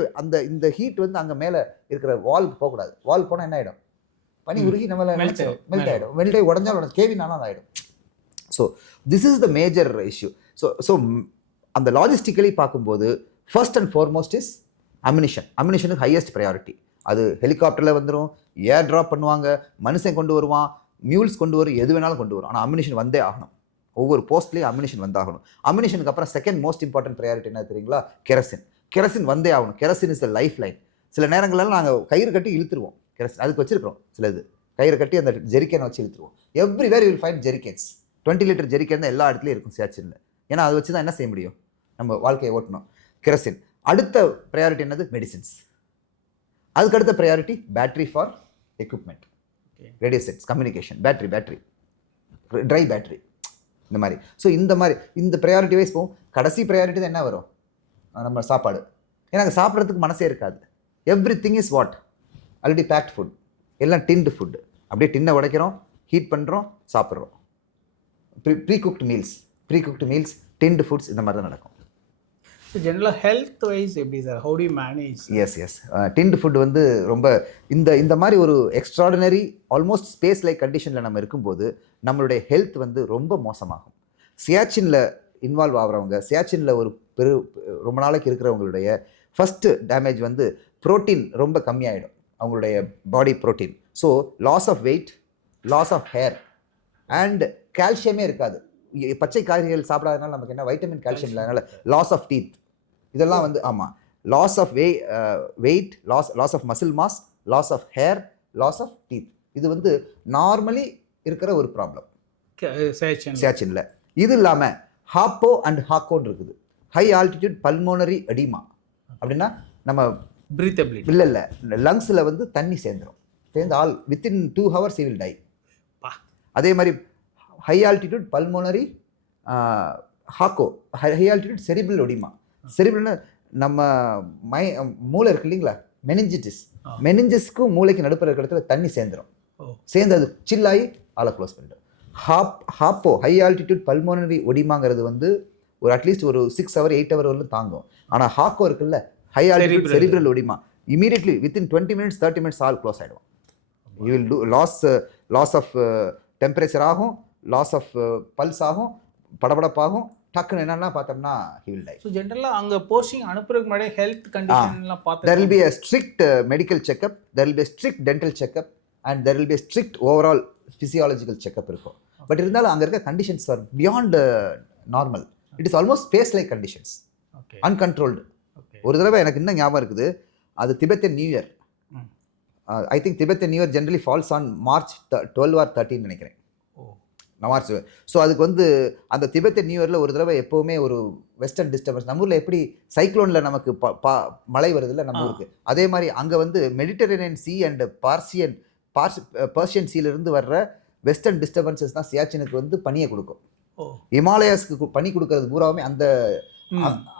இந்த ஹீட் வந்து அங்கே மேலே இருக்கிற வால்க்கு போகக்கூடாது. வால் போனால் என்ன ஆகிடும், பனி உருகி நம்மள மெல்ட் ஆகிடும். மெல்ட் ஆகி உடஞ்சாலும் கேவினாலும் ஆகிடும். So this is the major issue. So அந்த லாஜிஸ்டிக்கலி பார்க்கும்போது ஃபர்ஸ்ட் அண்ட் ஃபார்மோஸ்ட் இஸ் அம்யூனிஷனுக்கு ஹையஸ்ட் ப்ரையாரிட்டி. அது ஹெலிகாப்டரில் வந்துடும், ஏர் ட்ராப் பண்ணுவாங்க, மனுஷன் கொண்டு வருவான், மியூல்ஸ் கொண்டு வரும், எது வேணாலும் கொண்டு வரும். ஆனால் அம்யூனிஷன் வந்தே ஆகணும். ஒவ்வொரு போஸ்ட்லேயும் அம்யூனிஷன் வந்தாகணும். அம்யூனிஷனுக்கு அப்புறம் செகண்ட் மோஸ்ட் இம்பார்ட்டன்ட் ப்ரையாரிட்டி என்ன தெரியுங்களா, கெரசின் வந்தே ஆகணும். Kerosene is the life line. சில நேரங்களெல்லாம் நாங்கள் கயிறு கட்டி இழுத்துருவோம் கெரசின், அதுக்கு வச்சிருக்கிறோம் சிலது கயிறு கட்டி அந்த ஜெரிக்கேனை வச்சு இழுத்துருவோம். Everywhere you will find jerrycans. 20 litre jerrycan தான் எல்லா இடத்துலையும் இருக்கும் சியாச்சினில். ஏன்னா அதை வச்சு தான் என்ன செய்ய முடியும், நம்ம வாழ்க்கையை ஓட்டணும். கெரசின். அடுத்த ப்ரையாரிட்டி என்னது, மெடிசின்ஸ். அதுக்கு அடுத்த priority battery for equipment, radio sets, communication, battery, try battery, இந்த மாதிரி. ஸோ இந்த ப்ரையாரிட்டி வைஸ் போகும். கடைசி ப்ரையாரிட்டி தான் என்ன வரும், நம்ம சாப்பாடு. எனக்கு சாப்பிட்றதுக்கு மனசே இருக்காது. Everything is what, already packed food, எல்லாம் டின்டு ஃபுட்டு. அப்படியே டின்னை உடைக்கிறோம், ஹீட் பண்ணுறோம், சாப்பிட்றோம். Precooked meals, tinned foods, இந்த மாதிரி தான் நடக்கும். ஸோ ஜென்ரலாக ஹெல்த் வைஸ் எப்படி sir, how do you manage? Yes tinned food வந்து ரொம்ப இந்த மாதிரி ஒரு எக்ஸ்ட்ராடினரி ஆல்மோஸ்ட் ஸ்பேஸ் லைக் கண்டிஷனில் நம்ம இருக்கும்போது நம்மளுடைய ஹெல்த் வந்து ரொம்ப மோசமாகும். சியாச்சினில் இன்வால்வ் ஆகிறவங்க, சியாச்சினில் ரொம்ப நாளைக்கு இருக்கிறவங்களுடைய ஃபஸ்ட்டு டேமேஜ் வந்து ப்ரோட்டீன் ரொம்ப கம்மியாயிடும், அவங்களுடைய body protein. So loss of weight, loss of hair and கால்சியமே இருக்காது. பச்சை காய்கறிகள் சாப்பிடாதனால நமக்கு என்ன, வைட்டமின் கால்சியம் இல்லாதனால லாஸ் ஆஃப் டீத், இதெல்லாம் வந்து ஆமாம், loss of weight, loss of muscle mass, loss of hair, loss of teeth. இது வந்து நார்மலி இருக்கிற ஒரு ப்ராப்ளம் சியாச்சினில். இது இல்லாமல் ஹாப்போ அண்ட் ஹாக்கோன்னு இருக்குது, ஹை ஆல்டிடியூட் பல்மோனரி எடிமா. அப்படின்னா நம்ம பிரீத்தபிலிட்டி இல்லை லங்ஸில் வந்து தண்ணி சேர்ந்து all within 2 hours he will die. அதே மாதிரி ஹை ஆல்டிடியூட் பல்மோனரி ஹாக்கோ, ஹை ஆல்டிடியூட் செரிபிரல் எடிமா. செரிபிரல்னா நம்ம மூளை இருக்கு இல்லைங்களா, மெனிஞ்சஸ்க்கும் மூளைக்கு நடுப்புற இருக்கிற இடத்துல தண்ணி சேர்ந்துடும், சேர்ந்து அது சில்லாகி ஆளை க்ளோஸ் பண்ணிடும். ஹாப்போ ஹை ஆல்டிடியூட் பல்மோனரி ஒடிமாங்கிறது வந்து ஒரு அட்லீஸ்ட் ஒரு 6 hour 8 hour வரலும் தாங்கும். ஆனால் ஹாக்கோ இருக்குல்ல, high altitude cerebral oedema, immediately within 20 minutes 30 minutes all close ஆகிடும். You will do loss of temperature ஆகும், லாஸ் ஆஃப் பல்ஸ் ஆகும், படபடப்பாகும், டக்குன்னு என்னன்னா பார்த்தோம்னா he will die. ஸோ ஜென்ரலாக அங்கே போஸ்டிங் அனுப்புறதுக்கு முன்னாடி ஹெல்த் கண்டிஷன்லாம் பார்த்து there will be a strict medical checkup, there will be a strict dental checkup and there will be a strict overall physiological checkup இருக்கும். பட் இருந்தாலும் அங்கே இருக்க conditions are beyond normal. It is almost space like conditions, uncontrolled. ஒரு தடவை எனக்கு இன்னும் ஞாபகம் இருக்குது, அது Tibetan New Year. I think Tibetan New Year generally falls on March 12 or 13 நினைக்கிறேன். மார்ச். ஸோ அதுக்கு வந்து அந்த திபெத்தன் நியூ இயரில் ஒரு தடவை எப்போவுமே ஒரு வெஸ்டர்ன் டிஸ்டர்பன்ஸ், நம்ம ஊரில் எப்படி சைக்ளோனில் நமக்கு மழை வருதுல்ல நம்ம ஊருக்கு, அதே மாதிரி அங்கே வந்து மெடிட்டரேனியன் சி அண்ட் பர்ஷியன் சீலேருந்து வர்ற வெஸ்டர்ன் டிஸ்டர்பன்சஸ் தான் சியாச்சினுக்கு வந்து பனியை கொடுக்கும். ஹிமாலயாஸ்க்கு பனி கொடுக்கறது பூராவுமே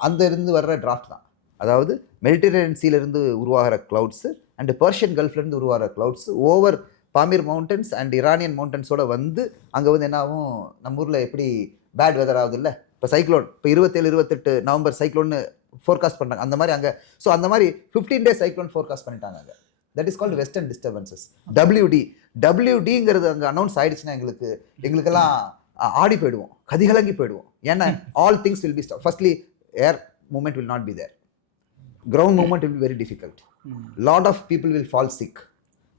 அந்த இருந்து வர்ற டிராஃப்ட் தான். அதாவது மெடிட்டரேனியன் சீலேருந்து உருவாகிற க்ளவுட்ஸு அண்ட் பர்ஷியன் கல்ஃப்லேருந்து உருவாகிற clouds over Pamir mountains and Iranian மவுண்டன்ஸோட வந்து அங்கே வந்து என்ன ஆகும், நம்ம ஊரில் எப்படி பேட் வெதர் ஆகுது இல்லை, இப்போ சைக்ளோன், இப்போ 27-28 நவம்பர் சைக்ளோன்னு ஃபோர்காஸ்ட் பண்ணுறாங்க. அந்த மாதிரி அங்கே ஸோ அந்த மாதிரி 15 days சைக்ளோன் ஃபோர்காஸ்ட் பண்ணிட்டாங்க அங்கே. That is called western disturbances. WDங்கிறது அங்கே அனௌன்ஸ் ஆயிடுச்சுன்னா எங்களுக்கெல்லாம் ஆடி போயிடுவோம், கதிகலங்கி போயிடுவோம். ஏன்னா all things will be stop. Firstly air movement will not be there, ground movement will be very difficult, lot of people will fall sick,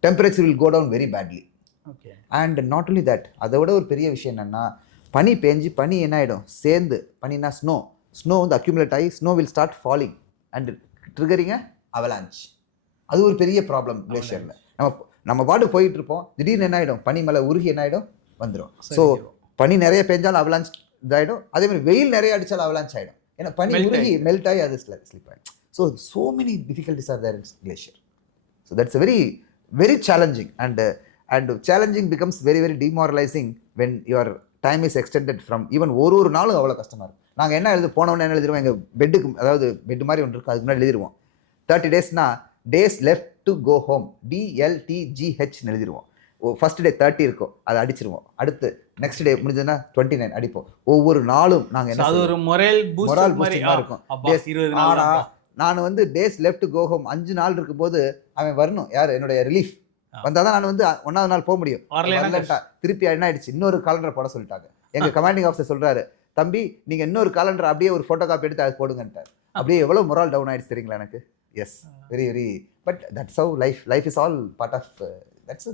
temperature will go down very badly. And not only that, அதை விட ஒரு பெரிய விஷயம் என்னென்னா, பனி பேஞ்சு பனி என்ன ஆகிடும் சேர்ந்து, பனினா ஸ்னோ வந்து அக்யூமுலேட் ஆகி snow will start falling and triggering avalanche. அது ஒரு பெரிய ப்ராப்ளம் கிளேஷியரில். நம்ம பாட்டு போயிட்டு இருப்போம், திடீர்னு என்ன ஆகிடும், பனி மேலே உருகி என்ன ஆகிடும் வந்துடும். ஸோ பனி நிறைய பெஞ்சாலும் அவலான்ச் இதாகிடும், அதே மாதிரி வெயில் நிறைய அடித்தாலும் அவலான்ச் ஆகிடும். ஏன்னா பனி உருகி மெல்ட் ஆகி அது ஸ்லிப் ஆகிடும். So many difficulties are there in glacier. So that's very challenging and challenging becomes very demoralizing when your time is extended from even ஒரு நாளும் அவ்வளோ கஷ்டமாக இருக்கும். நாங்கள் என்ன போனோன்னு என்ன எழுதிடுவோம், எங்கள் பெட்டுக்கு, அதாவது பெட்டு மாதிரி ஒன்று இருக்கும், அதுக்கு முன்னாடி எழுதிடுவோம் 30 daysனா days left to go home, DLTGHன்னு எழுதிடுவோம். ஃபர்ஸ்ட் டே 30 இருக்கும், அதை அடிச்சிருவோம். அடுத்து நெக்ஸ்ட் டே முடிஞ்சதுன்னா 29 அடிப்போம். ஒவ்வொரு நாளும் நாங்கள் என்ன ஒரு மொரால் பூஸ்டிங்காக இருக்கும். ஆனால் நான் வந்து டேஸ் லெஃப்ட் கோ ஹோம் 5 நாள் இருக்கும்போது அவன் வரணும், யார் என்னுடைய ரிலீஃப் வந்தால் தான் நான் வந்து 1வது நாள் போக முடியும். திருப்பி என்ன ஆயிடுச்சு, இன்னொரு காலண்டரை போட சொல்லிட்டாங்க. எங்கள் கமாண்டிங் ஆஃபீஸர் சொல்கிறாரு, தம்பி நீங்கள் இன்னொரு காலண்டர் அப்படியே ஒரு ஃபோட்டோ காப்பி எடுத்து அதை போடுங்கன்ட்டார். அப்படியே எவ்வளோ மொரால் டவுன் ஆயிடுச்சு தெரியுங்களா எனக்கு. Yes, very but that's how life is all part of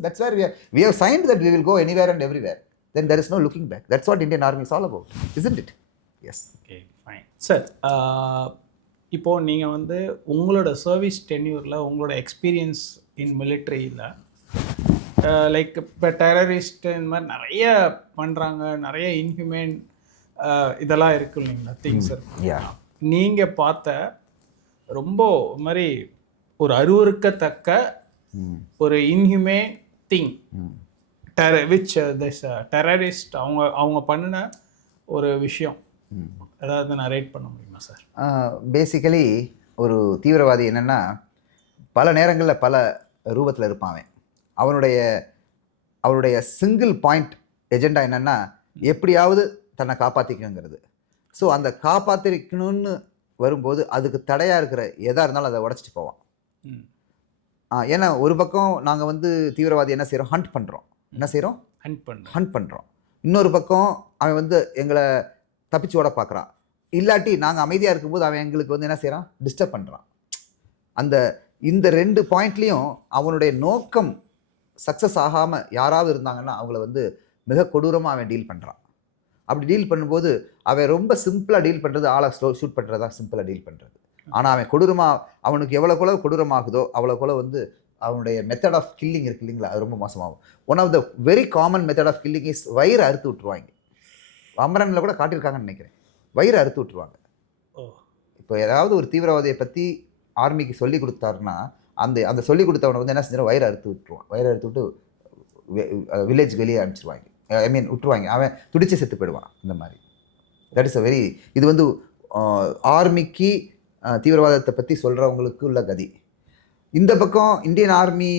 that's where we have signed that we will go anywhere and everywhere, then there is no looking back. That's what Indian Army is all about, isn't it? Yes. Okay, fine. Sir, இப்போது நீங்கள் வந்து உங்களோட service டென்யூரில் உங்களோட experience in மிலிட்ரியில் like இப்போ terrorist இந்த மாதிரி நிறைய பண்ணுறாங்க, நிறைய இன்ஹியூமேன் இதெல்லாம் இருக்கு இல்லைங்களா திங்ஸ் இருக்கு. நீங்கள் பார்த்த ரொம்ப மாதிரி ஒரு அருவருக்கத்தக்க ஒரு இன்ஹியூமேன் திங் விச் திஸ் டெரரிஸ்ட் அவங்க பண்ணின ஒரு விஷயம் ஏதாவது நரேட் பண்ண முடியுமா சார்? பேசிக்கலி ஒரு தீவிரவாதி என்னென்னா பல நேரங்களில் பல ரூபத்தில் இருப்பான். அவனுடைய சிங்கிள் பாயிண்ட் எஜெண்டா என்னென்னா எப்படியாவது தன்னை காப்பாற்றிக்கணுங்கிறது. ஸோ அந்த காப்பாற்றிக்கணும்னு வரும்போது அதுக்கு தடையாக இருக்கிற எதாக இருந்தாலும் அதை உடச்சிட்டு போவான். ஏன்னா ஒரு பக்கம் நாங்கள் வந்து தீவிரவாதி என்ன செய்கிறோம், ஹண்ட் பண்ணுறோம். இன்னொரு பக்கம் அவன் வந்து எங்களை தப்பிச்சு ஓட பார்க்குறான். இல்லாட்டி நாங்கள் அமைதியாக இருக்கும்போது அவன் எங்களுக்கு வந்து என்ன செய்கிறான், டிஸ்டர்ப் பண்ணுறான். இந்த 2 பாயிண்ட்லேயும் அவனுடைய நோக்கம் சக்ஸஸ் ஆகாமல் யாராவது இருந்தாங்கன்னா அவங்கள வந்து மிக கொடூரமாக அவன் டீல் பண்ணுறான். அப்படி டீல் பண்ணும்போது அவன் ரொம்ப சிம்பிளாக டீல் பண்ணுறது, ஆளை ஷூட் பண்ணுறது தான் சிம்பிளாக டீல் பண்ணுறது. ஆனால் அவன் அவனுக்கு எவ்வளோக்குள்ள கொடூரமாகுதோ அவ்வளோக்குள்ள வந்து அவனுடைய மெத்தட் ஆஃப் கில்லிங் இருக்கு இல்லைங்களா, அது ரொம்ப மோசமாகும். One of the very common method of killing is வயிறு அறுத்து விட்டுருவாங்க. அமரனில் கூட காட்டியிருக்காங்கன்னு நினைக்கிறேன், வயிறு அறுத்து விட்டுருவாங்க. இப்போ ஏதாவது ஒரு தீவிரவாதியை பற்றி ஆர்மிக்கு சொல்லி கொடுத்தாருன்னா அந்த சொல்லி கொடுத்தவனை வந்து என்ன செஞ்சாலும் வயிறு அறுத்து விட்டுருவான். வயிறு அறுத்து விட்டு வில்லேஜ் வெளியே அனுப்பிச்சிருவாங்க, விட்டுருவாங்க. அவன் துடிச்சு செத்து போயிடுவான். இந்த மாதிரி தட் இஸ் இது வந்து ஆர்மிக்கு தீவிரவாதத்தை பற்றி சொல்கிறவங்களுக்கு உள்ள கதி. இந்த பக்கம் இந்தியன் ஆர்மி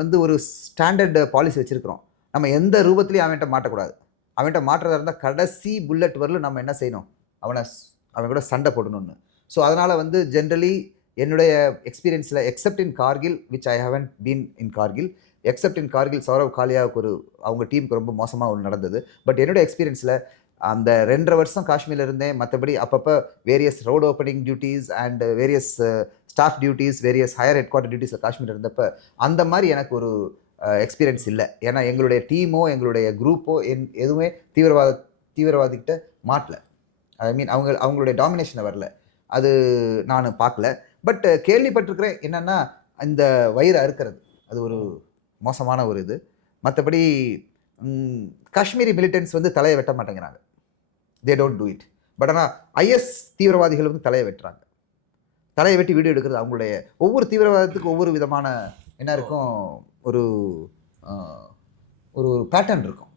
வந்து ஒரு ஸ்டாண்டர்ட் பாலிசி வச்சுருக்கிறோம். நம்ம எந்த ரூபத்துலேயும் அவன்கிட்ட மாட்டக்கூடாது. அவன்கிட்ட மாற்றதாக இருந்தால் கடைசி புல்லட் வரலும் நம்ம என்ன செய்யணும், அவன் கூட சண்டை போடணும்னு. ஸோ அதனால் வந்து ஜென்ரலி என்னுடைய எக்ஸ்பீரியன்ஸில் except in Kargil which I haven't been in Kargil, except in Kargil Saurabh காலியாவுக்கு அவங்க டீமுக்கு ரொம்ப மோசமாக ஒன்று நடந்தது. பட் என்னோட எக்ஸ்பீரியன்ஸில் அந்த 2.5 வருஷம் காஷ்மீரில் இருந்தேன். மற்றபடி அப்பப்போ various road opening duties and various staff duties, various higher head quarter டியூட்டிஸில் காஷ்மீர் இருந்தப்போ அந்த மாதிரி எனக்கு ஒரு எக்ஸ்பீரியன்ஸ் இல்லை. ஏன்னா எங்களுடைய டீமோ எங்களுடைய குரூப்போ எதுவுமே தீவிரவாதிக்கிட்ட மாட்டல. ஐ மீன் அவங்களுடைய டாமினேஷனை வரல, அது நான் பார்க்கல. பட் கேள்விப்பட்டிருக்கிறேன் என்னென்னா இந்த வயிறு அறுக்கிறது அது ஒரு மோசமான ஒரு இது. மற்றபடி காஷ்மீரி மிலிட்டன்ஸ் வந்து தலையை வெட்ட மாட்டேங்கிறாங்க, they don't do it. But ஆனால் ஐஎஸ் தீவிரவாதிகள் வந்து தலையை வெட்டுறாங்க. தலையை வெட்டி வீடியோ எடுக்கிறது அவங்களுடைய ஒவ்வொரு தீவிரவாதத்துக்கு ஒவ்வொரு விதமான என்ன இருக்கும், ஒரு ஒரு பேட்டர்ன் இருக்கும்.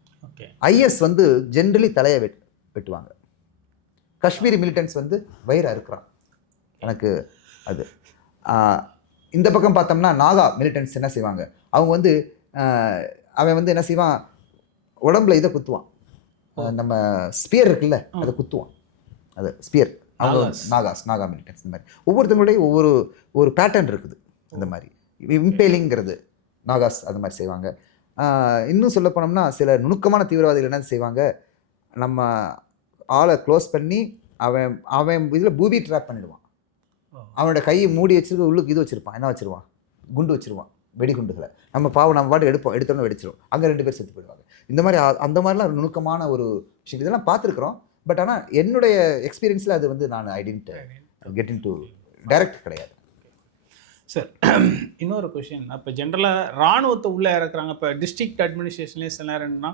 ஐஎஸ் வந்து ஜென்ரலி தலையை வெட்டுவாங்க, காஷ்மீரி மிலிட்டன்ஸ் வந்து வயிறு அறுக்கிறான். எனக்கு அது இந்த பக்கம் பார்த்தோம்னா நாகா மிலிட்டன்ஸ் என்ன செய்வாங்க, அவங்க வந்து அவன் வந்து என்ன செய்வான், உடம்புல இதை குத்துவான், நம்ம ஸ்பியர் இருக்குல்ல அதை குத்துவான், அது ஸ்பியர். அவங்க நாகா மிலிட்டன்ஸ் இந்த மாதிரி ஒவ்வொருத்தங்களுடைய ஒரு பேட்டர்ன் இருக்குது. இந்த மாதிரி இம்பேலிங்கிறது நாகாஸ் அது மாதிரி செய்வாங்க. இன்னும் சொல்ல போனோம்னா சில நுணுக்கமான தீவிரவாதிகள் என்ன செய்வாங்க, நம்ம ஆளை க்ளோஸ் பண்ணி அவன் இதில் பூபி ட்ராப் பண்ணிடுவான். அவனோட கையை மூடி வச்சிருக்க உள்ளுக்கு இது வச்சுருப்பான், என்ன வச்சுருவான், குண்டு வச்சுருவான், வெடிகுண்டுகளை. நம்ம பாட்டு எடுத்தோன்னு வெடிச்சிடும், அங்கே 2 பேர் செத்து போயிடுவாங்க. இந்த மாதிரி அந்த மாதிரிலாம் நுணுக்கமான ஒரு விஷயம் இதெல்லாம் பார்த்துருக்குறோம். பட் ஆனால் என்னுடைய எக்ஸ்பீரியன்ஸில் அது வந்து நான் I didn't get in to direct கிடையாது. சார் இன்னொரு கொஷின், இப்போ ஜென்ரலாக இராணுவத்தை உள்ளே இறக்குறாங்க. இப்போ டிஸ்ட்ரிக்ட் அட்மினிஸ்ட்ரேஷன்லேயே சில நேரம் என்னன்னா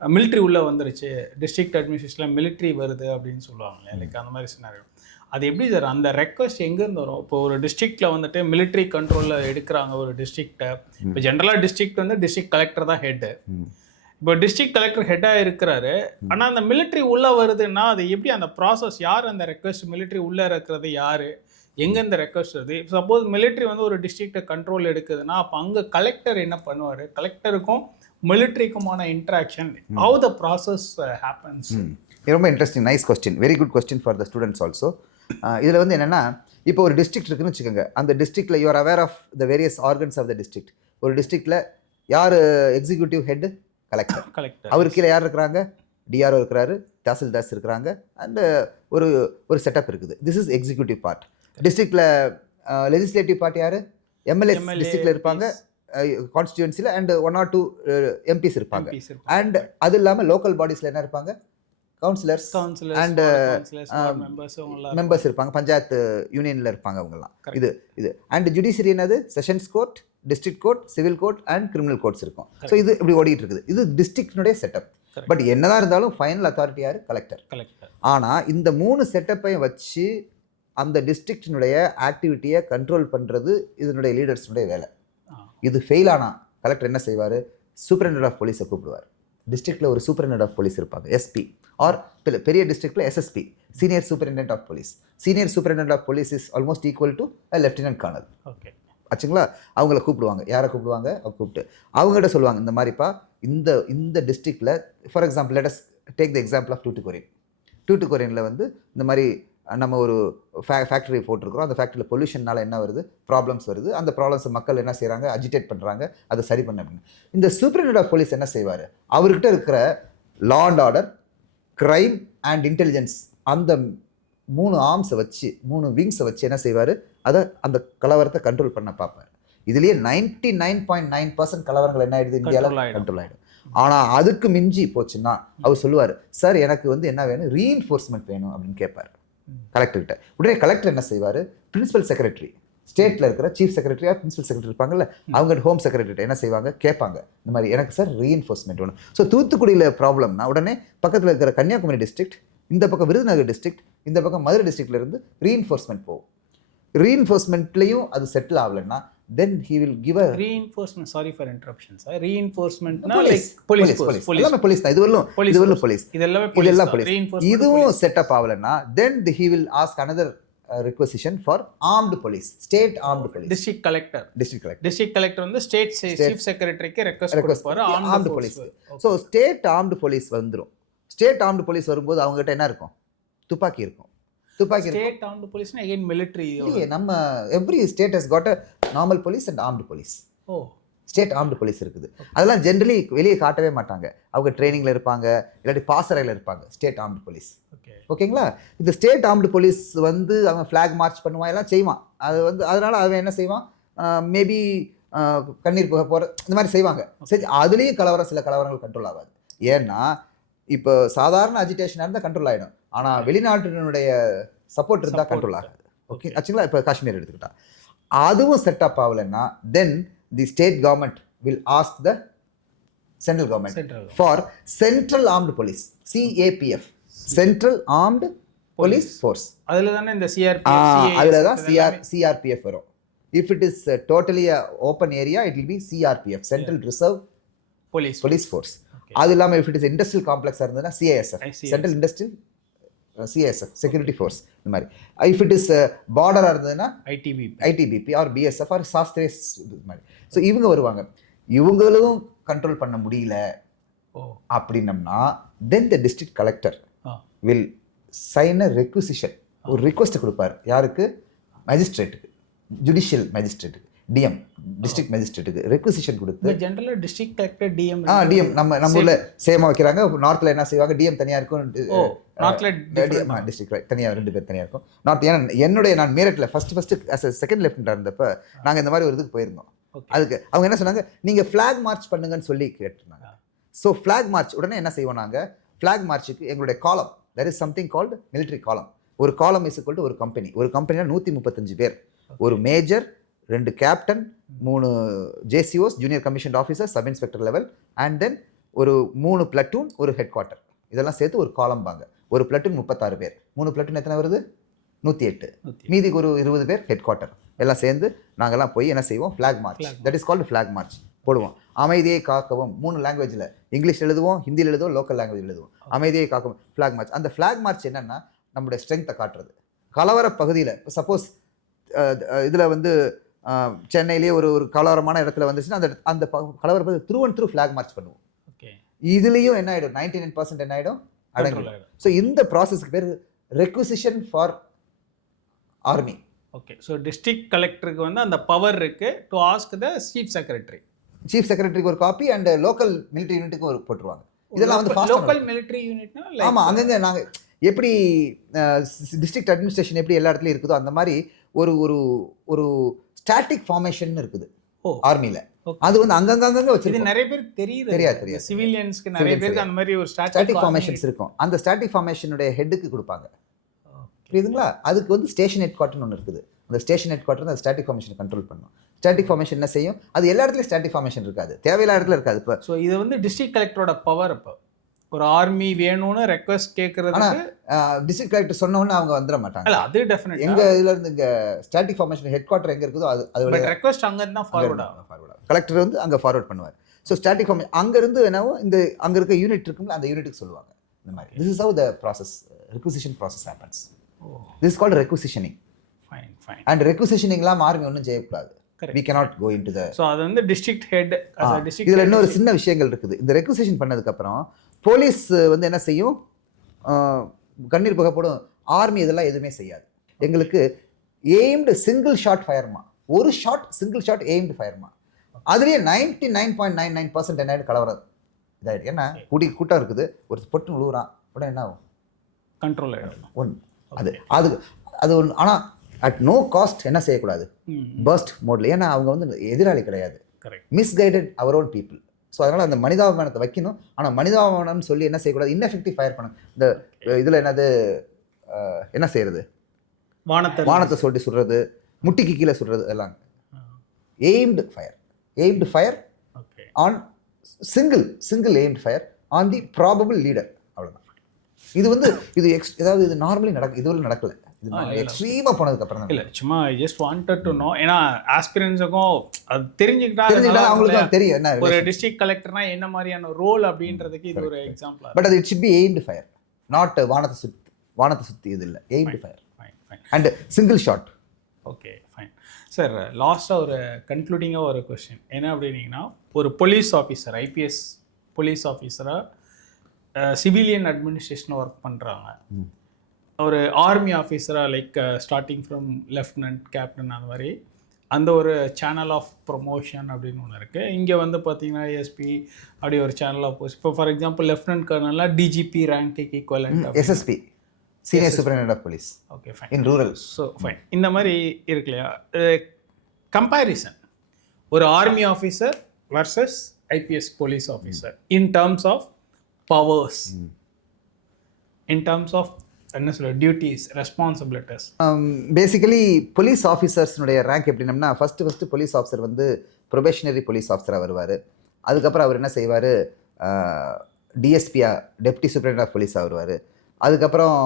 மிலிட்ரி உள்ளே வந்துருச்சு, டிஸ்ட்ரிக்ட் அட்மினிஸ்ட்ரேஷனில் மிலிட்ரி வருது அப்படின்னு சொல்லுவாங்க. லைக் அந்த மாதிரி சினாரியோ அது எப்படி சார், அந்த ரெக்வஸ்ட் எங்கேருந்து வரும்? இப்போ ஒரு டிஸ்ட்ரிக்டில் வந்துட்டு மிலிட்ரி கண்ட்ரோலில் எடுக்கிறாங்க ஒரு டிஸ்ட்ரிக்டை. இப்போ ஜென்ரலாக டிஸ்ட்ரிக்ட் வந்து டிஸ்ட்ரிக்ட் கலெக்டர் தான் ஹெட்டு. இப்போ டிஸ்ட்ரிக்ட் கலெக்டர் ஹெட்டாக இருக்கிறாரு, ஆனால் அந்த மிலிட்ரி உள்ளே வருதுன்னா அது எப்படி அந்த ப்ராசஸ், யார் அந்த ரெக்வஸ்ட் மிலிட்ரி உள்ளே இருக்கிறது யார், எங்கே இந்த ரெக்வஸ்ட் வருது? சப்போஸ் மிலிட்ரி வந்து ஒரு டிஸ்ட்ரிக்டை கண்ட்ரோல் எடுக்குதுன்னா அப்போ அங்கே கலெக்டர் என்ன பண்ணுவார், கலெக்டருக்கும் மிலிட்ரிக்குமான interaction, how the process happens? ரொம்ப interesting, nice question, very good question for the students also. இதில் வந்து என்னென்னா, இப்போ ஒரு டிஸ்ட்ரிக்ட் இருக்குன்னு வச்சுக்கோங்க, அந்த டிஸ்ட்ரிக்டில் you are aware of the various organs of the district. ஒரு டிஸ்ட்ரிக்டில் யார் எக்ஸிக்யூட்டிவ் ஹெட், கலெக்டர். அவருக்கு கீழே யார் இருக்கிறாங்க, டிஆர்ஓ இருக்கிறாரு, தாசில்தார்ஸ் இருக்கிறாங்க, அண்ட் ஒரு செட்டப் இருக்குது. This is executive part. டிஸ்ட்ரிக்டில் லெஜிஸ்லேட்டிவ் பார்ட் யார், எம்எல்ஏ டிஸ்ட்ரிக்டில் இருப்பாங்க கான்ஸ்டியூன்சியில், அண்ட் 1 or 2 எம்பிஸ் இருப்பாங்க. அண்ட் அது இல்லாமல் லோக்கல் பாடிஸில் என்ன இருப்பாங்க, கவுன்சிலர்ஸ் அண்ட் மெம்பர்ஸ் இருப்பாங்க, பஞ்சாயத்து யூனியனில் இருப்பாங்க அவங்கெல்லாம். இது அண்ட் ஜுடிஷியரி என்னது, sessions court, district court, civil court and criminal courts இருக்கும். ஸோ இது இப்படி ஓடிட்டு இருக்குது. இது டிஸ்ட்ரிக்டினுடைய செட்டப். பட் என்னதான் இருந்தாலும் ஃபைனல் அத்தாரிட்டி யார், கலெக்டர். ஆனால் இந்த 3 செட்டப்பையும் வச்சு அந்த டிஸ்ட்ரிக்டினுடைய ஆக்டிவிட்டியை கண்ட்ரோல் பண்ணுறது இதனுடைய லீடர்ஸினுடைய வேலை. இது ஃபெயில் ஆனால் கலெக்டர் என்ன செய்வார், சூப்பரிண்டென்டென்ட் ஆஃப் போலீஸை கூப்பிடுவார். டிஸ்ட்ரிக்டில் ஒரு சூப்பரிண்டென்டென்ட் ஆஃப் போலீஸ் இருப்பாங்க, எஸ்பி, ஆர் பெரிய டிஸ்ட்ரிக்டில் SSP, senior superintendent of police. Senior superintendent of police is almost equal to lieutenant colonel. Okay ஆச்சுங்களா? அவங்கள கூப்பிடுவாங்க. யாரை கூப்பிடுவாங்க, கூப்பிட்டு அவங்கள்ட்ட சொல்லுவாங்க, இந்த மாதிரிப்பா இந்த டிஸ்ட்ரிக்டில், for example let us take the example of டூட்டுக்கோரியனில் வந்து இந்த மாதிரி நம்ம ஒரு ஃபேக்ட்ரி போட்டிருக்கிறோம். அந்த ஃபேக்ட்ரியில் பொல்யூஷனால் என்ன வருது, ப்ராப்ளம்ஸ் வருது. அந்த ப்ராப்ளம்ஸை மக்கள் என்ன செய்கிறாங்க, அஜிடேட் பண்ணுறாங்க, அதை சரி பண்ண அப்படின்னு. இந்த சூப்பரிண்டென்டென்ட் ஆஃப் போலீஸ் என்ன செய்வார், அவர்கிட்ட இருக்கிற law and order, crime and intelligence, அந்த 3 ஆர்ம்ஸை வச்சு 3 விங்ஸை வச்சு என்ன செய்வார், அதை அந்த கலவரத்தை கண்ட்ரோல் பண்ண பார்ப்பார். இதுலேயே 99.9% கலவரங்கள் என்ன ஆகிடுது, இந்தியாவில் கண்ட்ரோல் ஆகிடும். ஆனால் அதுக்கு மிஞ்சி போச்சுன்னா அவர் சொல்லுவார், சார் எனக்கு வந்து என்ன வேணும், ரீஎன்ஃபோர்ஸ்மெண்ட் வேணும் அப்படின்னு கேட்பார் கலெக்டர்கிட்ட. உடனே கலெக்டர் என்ன செய்வார், பிரின்சிபல் செக்ரட்டரி, ஸ்டேட்டில் இருக்கிற சீஃப் செக்ரட்டரியா பிரின்சிபல் செக்ரட்டரி இருப்பாங்கல்ல, அவங்க ஹோம் செக்ரட்டரிட்ட என்ன செய்வாங்க, கேட்பாங்க, இந்த மாதிரி எனக்கு சார் ரீஎன்ஃபோர்ஸ்மெண்ட் வேணும். ஸோ தூத்துக்குடியில் ப்ராப்ளம்னா உடனே பக்கத்தில் இருக்கிற கன்னியாகுமரி டிஸ்ட்ரிக்ட், இந்த பக்கம் விருதுநகர் டிஸ்ட்ரிக்ட், இந்த பக்கம் மதுரை டிஸ்ட்ரிக்ட்லேருந்து ரீஎன்ஃபோர்ஸ்மெண்ட் போகும். ரீஎன்ஃபோர்ஸ்மெண்ட்லையும் அது செட்டில் ஆகலைன்னா then he will give a reinforcement. Sorry for interruption sir. Reinforcement na like police எல்லாமே police தான். இதுவரையும் police இதெல்லாம் police. இதுவும் setup ஆகலன்னா then he will ask another requisition for armed police, state armed police. district collector வந்து state chief secretary க்கு request கொடுப்பாரு armed police. So state armed police வந்துரும். State armed police வரும்போது அவங்ககிட்ட என்ன இருக்கும்? துப்பாக்கி இருக்கும். துப்பாக்கி ஸ்டேட் ஆர்ம்டு போலீஸ்னா அகைன் மிலிட்டரி. இல்லையே, நம்ம every state has got a normal police and armed police. Oh, state armed police இருக்குது. அதெல்லாம் ஜென்ரலி வெளியே காட்டவே மாட்டாங்க. அவங்க ட்ரைனிங்கில் இருப்பாங்க, இல்லாட்டி பாசறையில் இருப்பாங்க ஸ்டேட் ஆர்ம்டு போலீஸ். ஓகேங்களா? இந்த ஸ்டேட் ஆர்ம்டு போலீஸ் வந்து அவன் ஃப்ளாக் மார்ச் பண்ணுவான், எல்லாம் செய்வான். அது வந்து அதனால் அவன் என்ன செய்வான், மேபி கண்ணீர் புகை போகிற இந்த மாதிரி செய்வாங்க. சரி, அதுலேயும் சில கலவரங்கள் கண்ட்ரோல் ஆகாது. ஏன்னா இப்போ சாதாரண அஜிடேஷனாக இருந்தால் கண்ட்ரோல் ஆகிடும். ஆனால் வெளிநாட்டினுடைய சப்போர்ட் இருந்தால் கண்ட்ரோல் ஆகாது. ஓகே ஆச்சுங்களா? இப்போ காஷ்மீர் எடுத்துக்கிட்டா அதுவும் செட்டப் ஆகலைன்னா then the state government will ask the central government for central armed police, CAPF, central armed police force. அதில் தானே இந்த அதில் தான் CRPF வரும். If it is totally a open area, it will be CRPF, Central Reserve Police Force. அது இல்லாமல் if it is industrial complex இருந்ததுன்னா CISF, Central Industrial CISF, Security Force. இந்த மாதிரி if it is border இருந்ததுன்னா ITBP or BSF or சாஸ்திரேஸ் மாதிரி. So இவங்க வருவாங்க. இவங்களும் கண்ட்ரோல் பண்ண முடியல அப்படின்னம்னா then the district collector will sign a requisition, ஒரு ரிக்வெஸ்ட் கொடுப்பார். யாருக்கு? மேஜிஸ்ட்ரேட்டுக்கு, ஜுடிஷியல் மேஜிஸ்ட்ரேட்டுக்கு, டிஎம் டிஸ்ட்ரிக்ட் மேஜிஸ்ட்ரேட்டுக்கு ரெக்விசிஷன் கொடுத்து. ஜெனரலாக டிஸ்ட்ரிக்ட் கலெக்டர் டிஎம் நம்ம ஊரில் சேமாக வைக்கிறாங்க. நார்த்தில் என்ன செய்வாங்க, டிஎம் தனியாக இருக்கும், டிஸ்ட்ரிக்ட் தனியாக 2 பேர் தனியாக இருக்கும். நார்த் ஏன்னா நான் மீரட்டில் ஃபஸ்ட்டு செகண்ட் லெஃப்டினண்டாக இருந்தப்போ நாங்கள் இந்த மாதிரி ஒரு இதுக்கு போயிருந்தோம். அதுக்கு அவங்க என்ன சொன்னாங்க, நீங்கள் ஃப்ளாக் மார்ச் பண்ணுங்கன்னு சொல்லி கேட்டிருந்தாங்க. ஸோ ஃப்ளாக் மார்ச் உடனே என்ன செய்வோம் நாங்கள், ஃப்ளாக் மார்ச்சுக்கு எங்களுடைய காலம், there is something called military column. ஒரு காலம் இஸ் ஈக்குவல் டு ஒரு கம்பெனி. ஒரு கம்பெனியில் 135 பேர், ஒரு major, 2 captain, 3 JCOs, junior commissioned officer, sub inspector level, and then ஒரு 3 பிளட்டூன், ஒரு ஹெட் குவார்ட்டர். இதெல்லாம் சேர்த்து ஒரு காலம் பாங்க. ஒரு பிளட்டூன் 36 பேர், 3 பிளட்டூன் எத்தனை வருது? 108. மீதிக்கு ஒரு 20 பேர் ஹெட் குவார்ட்டர். எல்லாம் சேர்ந்து நாங்கள்லாம் போய் என்ன செய்வோம், flag march, that is called flag march போடுவோம். அமைதியை காக்கவும் 3 லாங்குவேஜில், இங்கிலீஷ் எழுதுவோம், ஹிந்தியில் எழுதுவோம், லோக்கல் லாங்குவேஜ் எழுதுவோம். அமைதியை காக்கவும் ஃப்ளாக் மார்ச். அந்த ஃப்ளாக் மார்ச் என்னென்னா நம்மளுடைய ஸ்ட்ரென்த்தை காட்டுறது. கலவர பகுதியில் சப்போஸ் இதில் வந்து சென்னையிலேயே ஒரு கலவரமான இடத்துல வந்துச்சுன்னா அந்த கலவர பகுதி த்ரூ ஃப்ளாக் மார்ச் பண்ணுவோம். இதுலேயும் என்ன ஆகிடும், 99% என்ன ஆகிடும், அடங்கிடும். ஸோ இந்த ப்ராசஸ்க்கு பேர் requisition for army. Okay, so district கலெக்டருக்கு வந்து அந்த பவர் இருக்கு டு ஆஸ்க் த சீஃப் செக்ரட்டரிக்கு ஒரு காப்பி அண்ட் லோக்கல் மிலிட்டரி யூனிட்டுக்கு ஒரு போட்டுருவாங்க. இதெல்லாம் வந்து லோக்கல் மிலிட்டரி யூனிட்னா ஆமாம், அங்கங்கே நாங்கள் எப்படி டிஸ்ட்ரிக்ட் அட்மினிஸ்ட்ரேஷன் எப்படி எல்லா இடத்துலையும் இருக்குதோ அந்த மாதிரி ஒரு ஒரு ஒரு ஸ்டாட்டிக் ஃபார்மேஷன் இருக்குது ஆர்மியில். அது வந்து அங்கங்க வச்சிருக்கு. நிறைய பேருக்கு தெரியாது சிவிலியன்ஸ்க்கு நிறைய பேருக்கு அந்த மாதிரி ஒரு ஸ்டாட்டிக் ஃபார்மேஷன்ஸ் இருக்கும். அந்த ஸ்டாட்டிக் ஃபார்மேஷனுடைய ஹெட்டுக்கு கொடுப்பாங்க. புரியுதுங்களா? அதுக்கு வந்து ஸ்டேஷன் ஹெட் குவார்ட்டர்னு ஒன்று இருக்குது. அந்த ஸ்டேஷன் ஹெட் குவார்ட்டர் அந்த ஸ்டாட்டிக் ஃபார்மேஷன் கண்ட்ரோல் பண்ணும். ஸ்டாட்டிக் ஃபார்மேஷன் என்ன செய்யும், அது எல்லா இடத்துலையும் ஸ்டாட்டிக் ஃபார்மேஷன் இருக்காது, தேவையில்லாத இடத்துல இருக்காது. இப்போ ஸோ இது வந்து டிஸ்ட்ரிக்ட் கலெக்டரோட பவர். இப்போ ஒரு ஆர்மி வேணும்னு ரெக்வஸ்ட் கேட்கறதுக்கு டிஸ்ட்ரிக்ட் கலெக்டர் சொன்னோன்னு அவங்க வந்துட மாட்டாங்க. இல்ல, அது டெஃபினட். எங்க இதுல இருந்து இங்க ஸ்டாட்டிக் ஃபார்மேஷன் ஹெட் குவார்ட்டர் எங்க இருக்குதோ அது ரெக்வஸ்ட் அங்க இருந்து ஃபார்வர்ட் ஆகும். கலெக்டர் வந்து அங்க ஃபார்வர்ட் பண்ணுவார். ஸோ ஸ்டாட்டிக் ஃபார்மேஷன் அங்க இருந்து என்னவோ இந்த அங்க இருக்க யூனிட் இருக்குங்களா, அந்த யூனிட்டுக்கு சொல்லுவாங்க. இந்த மாதிரி this is how the process, requisition process happens. This is called requisitioning. Fine. And requisitioning லாம் ஆர்மி ஒன்றும் செய்யக்கூடாது. We cannot go into the. So அது வந்து district head as a district. இதுல இன்னொரு சின்ன விஷயங்கள் இருக்குது. இந்த ரெக்விசிஷன் பண்ணதுக்கு அப்புறம் போலீஸ் வந்து என்ன செய்யும், கண்ணீர் புகை போடும். ஆர்மி இதெல்லாம் எதுவுமே செய்யாது. எங்களுக்கு எய்ம்டு சிங்கிள் ஷாட் ஃபயர்மா, ஒரு ஷாட் சிங்கிள் ஷாட் எய்ம்டு ஃபயர்மா. அதுலேயே 99.99% என்ன ஆகிடும், கலவரம் இதாகிடும். ஏன்னா கூட்டம் இருக்குது, ஒரு பொட்டு விழுவுறான், உடனே என்ன ஆகும், கண்ட்ரோல் ஆகிடும். ஒன்று அது ஒன்று. ஆனால் அட் நோ காஸ்ட் என்ன செய்யக்கூடாது, பர்ஸ்ட் மோட்ல. ஏன்னா அவங்க வந்து எதிராளி கிடையாது, misguided our own people. So அதனால் அந்த மனிதாபிமானத்தை வைக்கணும். ஆனால் மனிதாபிமானம்னு சொல்லி என்ன செய்யக்கூடாது, இன்னெஃபெக்டிவ் ஃபயர் பண்ணணும். இந்த இதில் என்னது என்ன செய்யறது, வானத்தை சொல்லி சுடுறது, முட்டிக்கு கீழே சுடுறது, எல்லாம் aimed fire on single aimed fire on the probable leader. அவ்வளோதான். இது வந்து ஏதாவது இது நார்மலி இதுவரை நடக்கல. எக்ஸ்ட்ரீமா போனதுக்கு அப்புறம் இல்ல, சும்மா ஜஸ்ட் வாண்டட் டு நோ. ஏன்னா ஆஸ்பிரன்ஸுக்கும் அது தெரிஞ்சுக்கிட்டா அவங்களுக்கு தெரியும் என்ன ஒரு டிஸ்ட்ரிக்ட் கலெக்டர்னா என்ன மாதிரியான ரோல் அப்படின்றதுக்கு இது ஒரு எக்ஸாம்பிள். பட் அது it should be aimed fire, not வானத்தை சுத்தி இது இல்லை, aimed fire and single shot. Okay, fine sir. லாஸ்ட்டாக ஒரு கன்க்ளூடிங்காக ஒரு கொஸ்டின் என்ன அப்படின்னீங்கன்னா, ஒரு போலீஸ் ஆஃபீஸர், IPS போலீஸ் ஆஃபீஸராக சிவிலியன் அட்மினிஸ்ட்ரேஷனில் ஒர்க் பண்ணுறாங்க. ஒரு ஆர்மி ஆஃபீஸராக like starting from lieutenant captain அந்த மாதிரி அந்த ஒரு சேனல் ஆஃப் ப்ரொமோஷன் அப்படின்னு ஒன்று இருக்குது. இங்கே வந்து பார்த்தீங்கன்னா எஸ்பி அப்படி ஒரு சேனல் ஆஃப் போஸ்ட். இப்போ ஃபார் எக்ஸாம்பிள் லெஃப்டினன்ட் கர்னல்லாம் டிஜிபி ரேங்க்கு equivalent, SSP senior superintendent of police. Okay fine. In rural. So fine. இந்த மாதிரி இருக்கு இல்லையா கம்பேரிசன், ஒரு army officer versus IPS police officer in terms of powers, in terms of என்ன சொல்ல டியூட்டிஸ், ரெஸ்பான்சிபிலிட்டிஸ். பேசிக்கலி போலீஸ் ஆஃபீஸர்ஸ்னுடைய rank எப்படின்னா first police officer வந்து ப்ரொபேஷனரி போலீஸ் ஆஃபீஸராக வருவார். அதுக்கப்புறம் அவர் என்ன செய்வார், டிஎஸ்பியாக டெப்டி சூப்பரிண்டென்டென்ட் ஆஃப் போலீஸாக வருவார். அதுக்கப்புறம்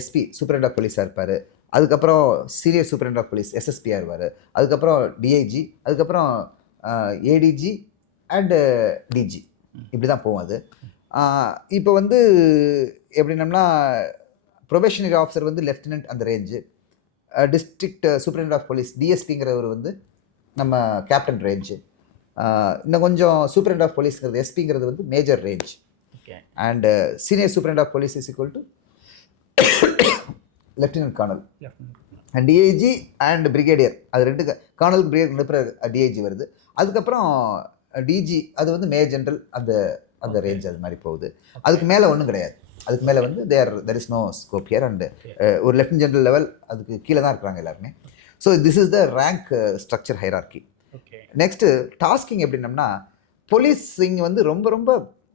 எஸ்பி சூப்பரிண்டென்டென்ட் ஆஃப் போலீஸாக இருப்பார். அதுக்கப்புறம் சீனியர் சூப்பரிண்டென்டென்ட் ஆஃப் போலீஸ் எஸ்எஸ்பியாக இருப்பார். அதுக்கப்புறம் டிஐஜி, அதுக்கப்புறம் ஏடிஜி அண்டு டிஜி, இப்படி தான் போகும் அது. இப்போ வந்து எப்படின்னம்னா ப்ரொபேஷனரி ஆஃபீஸர் வந்து லெஃப்டினன்ட் அந்த range, district superintendent of police டிஎஸ்பிங்கிறவர் வந்து நம்ம கேப்டன் ரேஞ்சு, இன்னும் கொஞ்சம் சூப்பரிண்டென்டென்ட் ஆஃப் போலீஸ்ங்கிறது எஸ்பிங்கிறது வந்து major range. And senior superintendent of police is equal to lieutenant colonel. And DIG and brigadier, அது ரெண்டு கர்னல் பிரிகேடியர் டிஐஜி வருது. அதுக்கப்புறம் டிஜி அது வந்து மேஜர் ஜென்ரல் அந்த ரேஞ்ச் அது மாதிரி போகுது. அதுக்கு மேலே ஒன்றும் கிடையாது. அதுக்கு மேலே வந்து there is no scope here. And ஒரு லெஃப்டினன்ட் ஜெனரல் லெவல் அதுக்கு கீழே தான் இருக்கிறாங்க எல்லாருமே. So this is the rank structure hierarchy. Next tasking எப்படின்னம்னா போலீஸிங் வந்து ரொம்ப ரொம்ப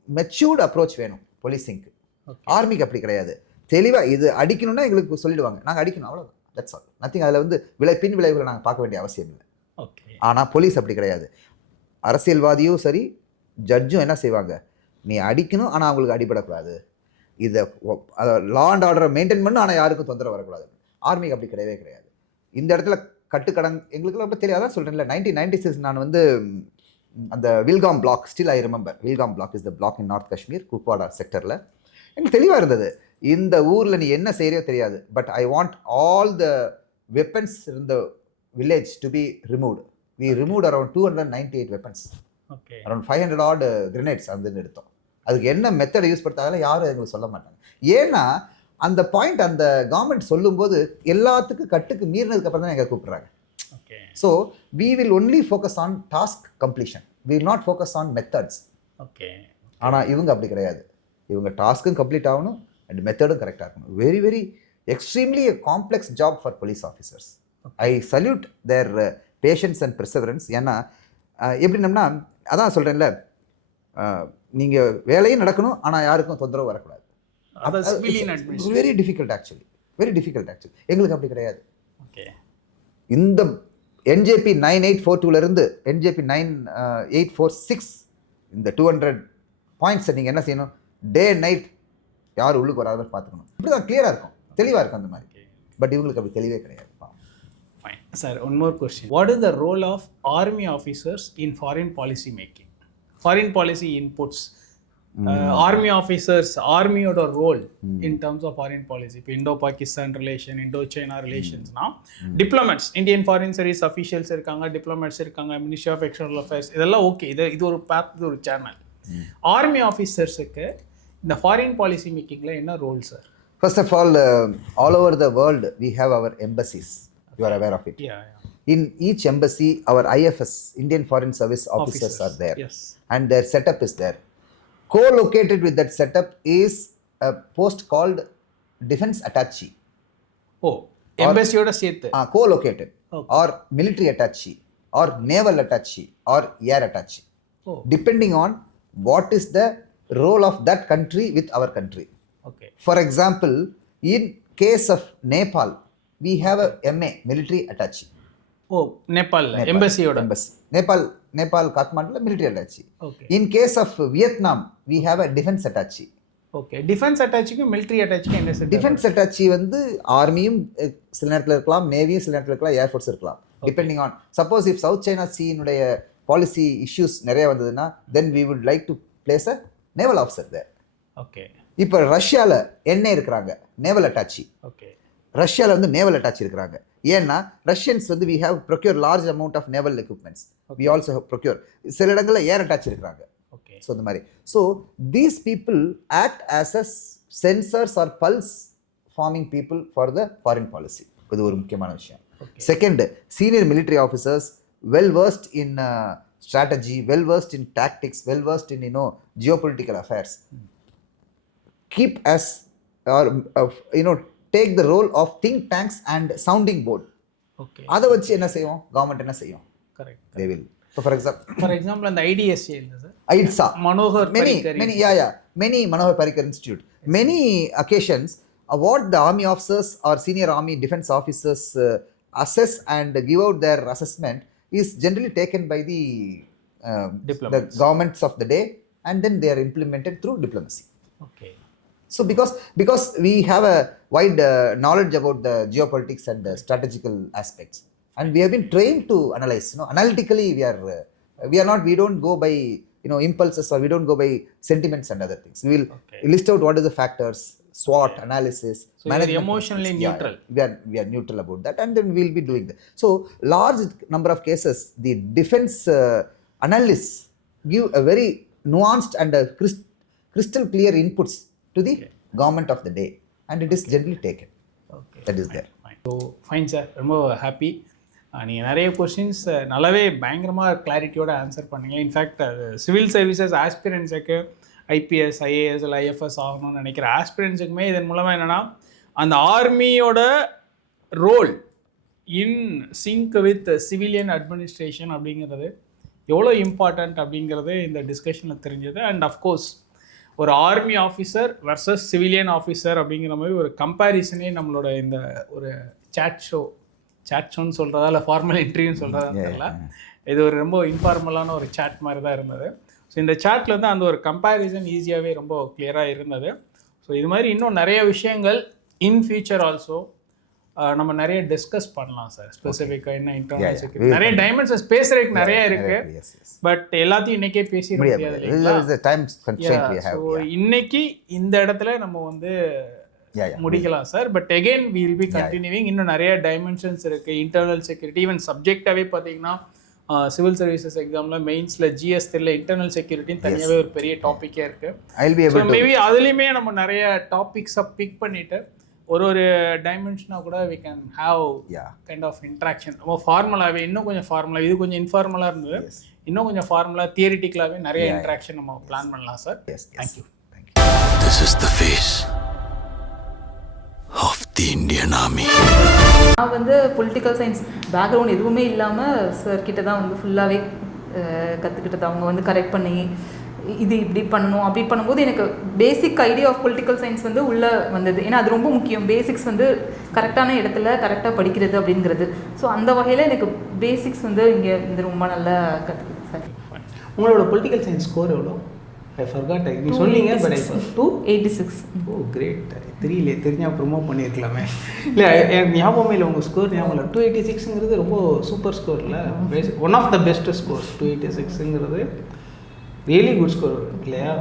மெச்சூர்டு அப்ரோச் வேணும் போலீஸிங்க்கு. ஆர்மிக்கு அப்படி கிடையாது. தெளிவாக இது அடிக்கணும்னா எங்களுக்கு சொல்லிடுவாங்க, நாங்கள் அடிக்கணும், அவ்வளோதான், தட்ஸ் ஆல், நத்திங். அதில் வந்து பின் விளைவுகளை நாங்கள் பார்க்க வேண்டிய அவசியம் இல்லை. ஆனால் போலீஸ் அப்படி கிடையாது. அரசியல்வாதியும் சரி ஜட்ஜும் என்ன செய்வாங்க, நீ அடிக்கணும் ஆனால் அவங்களுக்கு அடிபடக்கூடாது, இதை லா அண்ட் ஆர்டரை மெயின்டைன் பண்ணணும் ஆனால் யாருக்கும் தொந்தரவு வரக்கூடாது. ஆர்மிக்கு அப்படி கிடையவே கிடையாது. இந்த இடத்துல கட்டுக்கடன் எங்களுக்குலாம் ரொம்ப தெரியாதான் சொல்கிறேன்ல. 1996 நான் வந்து அந்த Vilgam block, still I remember, Vilgam block is the block in north Kashmir Kupwara செக்டரில். எனக்கு தெளிவாக இருந்தது, இந்த ஊரில் நீ என்ன செய்யறியோ தெரியாது, but I want all the weapons in the village to be removed. We removed around 298 weapons, around 500 odd grenades வந்து எடுத்தோம். அதுக்கு என்ன மெத்தடை யூஸ் படுத்தாலும் யாரும் எங்களுக்கு சொல்ல மாட்டாங்க. ஏன்னா அந்த பாயிண்ட் அந்த கவர்மெண்ட் சொல்லும்போது எல்லாத்துக்கும் கட்டுக்கு மீறினதுக்கு அப்புறம் தான் எங்களை கூப்பிட்றாங்க. So we will only focus on task completion, we will not focus on methods. ஆனால் இவங்க அப்படி கிடையாது. இவங்க டாஸ்க்கும் கம்ப்ளீட் ஆகணும் அண்ட் மெத்தடும் கரெக்டாக இருக்கணும். Very very extremely complex job for police officers. I salute their patience and perseverance. ஏன்னா எப்படின்னம்னா அதான் சொல்கிறேன்ல, நீங்கள் வேலையும் நடக்கணும் ஆனால் யாருக்கும் தொந்தரவு வரக்கூடாது. Very difficult actually, very difficult actually. எங்களுக்கு அப்படி கிடையாது. இந்த என்ஜேபி 9842லேருந்து என்ஜேபி 9846 இந்த 200 பாயிண்ட்ஸை நீங்கள் என்ன செய்யணும், டே அண்ட் நைட் யார் உள்ளுக்கு வராத பார்த்துக்கணும். இப்படி தான் கிளியராக இருக்கும், தெளிவாக இருக்கும் அந்த மாதிரி. பட் இவங்களுக்கு அப்படி தெளிவே கிடையாது. Sir, one more question. What is the role of army officers in foreign policy making? Foreign policy inputs. Army officers, army-oda role in terms of foreign policy. இப்போ Indo-Pakistan relation, Indo-China relationsனா diplomats, Indian foreign service officials இருக்காங்க, diplomats இருக்காங்க, Ministry of External Affairs, இதெல்லாம் okay. இது ஒரு பாத், இது ஒரு channel. Army ஆஃபீஸர்ஸுக்கு இந்த foreign policy மேக்கிங்கில் என்ன role sir? First of all over the world we have our embassies. You are aware of it. Yeah. In each embassy, our IFS, Indian Foreign Service officers are there. Yes. And their setup is there. Co-located with that setup is a post called Defense Attaché. Oh, embassy-oda சேர்த்து. Co-located. Okay. Or military attaché, or naval attaché, or air attaché. Oh. Depending on what is the role of that country with our country. Okay. For example, in case of Nepal, we have a MA, military attaché. Oh, Nepal. Embassy-oda. Embassy. Nepal Kathmandu military attaché. Okay. In case of Vietnam, we have a defense attaché. Okay. Defense attaché-க்கு military attaché-க்கு என்ன sir? Defense attaché வந்து ஆர்மியும் சில நேரத்தில் இருக்கலாம், நேவியும் சில நேரத்தில் இருக்கலாம், air force இருக்கலாம். Depending on suppose if South China சீனுடைய பாலிசி இஷ்யூஸ் நிறைய வந்ததுன்னா then we would like to place a naval officer there. Okay. இப்போ ரஷ்யாவில் என்ன இருக்கிறாங்க, நேவல் அட்டாச்சி. ஓகே. ரஷ்யாவில் வந்து நேவல் அட்டாச்சி இருக்கிறாங்க. ஏன்னா ரஷ்யன்ஸ் வந்து we have procured large amount of naval equipments. We also have procured. சில இடங்களில் ஏர் அட்டாச்சி இருக்கிறாங்க. ஓகே. ஸோ இந்த மாதிரி. So these people act as a censors or pulse forming people for the foreign policy. இது ஒரு முக்கியமான விஷயம். Second, senior military officers well versed in strategy, well versed in tactics, well versed in geopolitical affairs, keep as or take the role of think tanks and sounding board. Okay. அதை வச்சு என்ன செய்வோம், government என்ன செய்யும்? Correct. They will. So for example அந்த IDSA இல்ல sir, IDSA, Manohar many Manohar Parrikar Institute, many occasions what the army officers or senior army defense officers assess and give out their assessment is generally taken by the governments of the day, and then they are implemented through diplomacy. Okay. So because we have a wide knowledge about the geopolitics and the strategical aspects, and we have been trained to analyze, analytically we don't go by impulses, or we don't go by sentiments and other things. We will list out what is the factors, SWOT analysis. So you are emotionally neutral. We are neutral about that, and then we will be doing that. So large number of cases the defense analysts give a very nuanced and crystal clear inputs to the government of the day, and it is generally taken. That is there. So fine sir, ரொம்ப happy. நீங்கள் நிறைய questions நல்லாவே பயங்கரமாக கிளாரிட்டியோட answer பண்ணீங்க. In fact civil services ஆஸ்பிரன்ஸுக்கு IPS, IAS, IFS ஆகணும்னு நினைக்கிற ஆஸ்பிரன்ஸுக்குமே இதன் மூலமாக என்னென்னா அந்த ஆர்மியோட role in sync with civilian administration அப்படிங்கிறது எவ்வளோ இம்பார்ட்டண்ட் அப்படிங்கிறது இந்த டிஸ்கஷனில் தெரிஞ்சது. அண்ட் அஃப்கோர்ஸ் ஒரு army officer versus civilian officer அப்படிங்கிற மாதிரி ஒரு கம்பேரிசனே நம்மளோட இந்த ஒரு சேட் ஷோன்னு சொல்கிறதா இல்லை ஃபார்மல் இன்டர்வியூன்னு சொல்கிறதா தெரியல, இது ஒரு ரொம்ப இன்ஃபார்மலான ஒரு சேட் மாதிரி தான் இருந்தது. ஸோ இந்த சேட்டில் வந்து அந்த ஒரு கம்பேரிசன் ஈஸியாகவே ரொம்ப கிளியராக இருந்தது. ஸோ இது மாதிரி இன்னும் நிறைய விஷயங்கள் இன் ஃபியூச்சர் ஆல்சோ நம்ம நிறைய டிஸ்கஸ் பண்ணலாம் சார். ஸ்பெசிஃபிக்காக என்ன இன்டர்னல் செக்யூரிட்டி நிறைய டைமென்ஷன்ஸ் பேசுறதுக்கு நிறைய இருக்கு, பட் எல்லாத்தையும் இன்னைக்கே பேசிட முடியாது இல்லைங்களா? ஸோ இன்னைக்கு இந்த இடத்துல நம்ம வந்து முடிக்கலாம் sir. But again we will be continuing. இன்னும் நிறைய டைமென்ஷன்ஸ் இருக்கு இன்டர்னல் செக்யூரிட்டி. ஈவன் சப்ஜெக்டாகவே பார்த்தீங்கன்னா சிவில் சர்வீசஸ் எக்ஸாமில் மெயின்ஸில் GS தெரியல இன்டர்னல் செக்யூரிட்டின்னு தனியாகவே ஒரு பெரிய டாப்பிக்கே இருக்குது. மேபி அதுலேயுமே நம்ம நிறைய டாபிக்ஸை பிக் பண்ணிட்டு ஒரு டைமென்ஷனாக கூட we can have kind of interaction. ரொம்ப ஃபார்மலாகவே இன்னும் கொஞ்சம் ஃபார்மலாக, இது கொஞ்சம் இன்ஃபார்மலாக இருந்தது, இன்னும் கொஞ்சம் ஃபார்மலாக தியரிட்டிக்கலாகவே நிறைய இன்ட்ராக்ஷன் நம்ம பிளான் பண்ணலாம் sir. Thank you. This is the face of the Indian Army. நான் வந்து பொலிட்டிக்கல் சயின்ஸ் பேக்ரவுண்ட் எதுவுமே இல்லாமல் சார் கிட்ட தான் வந்து ஃபுல்லாகவே கற்றுக்கிட்டது. அவங்க வந்து கரெக்ட் பண்ணி இது இப்படி பண்ணணும் அப்படி பண்ணும்போது எனக்கு basic idea of political science வந்து உள்ளே வந்தது. ஏன்னா அது ரொம்ப முக்கியம், பேசிக்ஸ் வந்து கரெக்டான இடத்துல கரெக்டாக படிக்கிறது அப்படிங்கிறது. ஸோ அந்த வகையில் எனக்கு பேசிக்ஸ் வந்து இங்கே இந்த ரொம்ப நல்லா கற்றுக்கிது சார். உங்களோட பொலிட்டிக்கல் சயின்ஸ் ஸ்கோர் எவ்வளோ? I forgot. நீ சொன்னீங்க பட் ஐ 286. O great. தெரியல, தெரிஞ்சால் ப்ரொமோட் பண்ணியிருக்கலாமே. இல்லை எனக்கு ஞாபகமே இல்லை உங்கள் ஸ்கோர் ஞாபகம் இல்லை. 286ங்கிறது ரொம்ப சூப்பர் ஸ்கோர் இல்லை, one of the best scores. 286ங்கிறது ரியலி குட் ஸ்கோர் இல்லையா?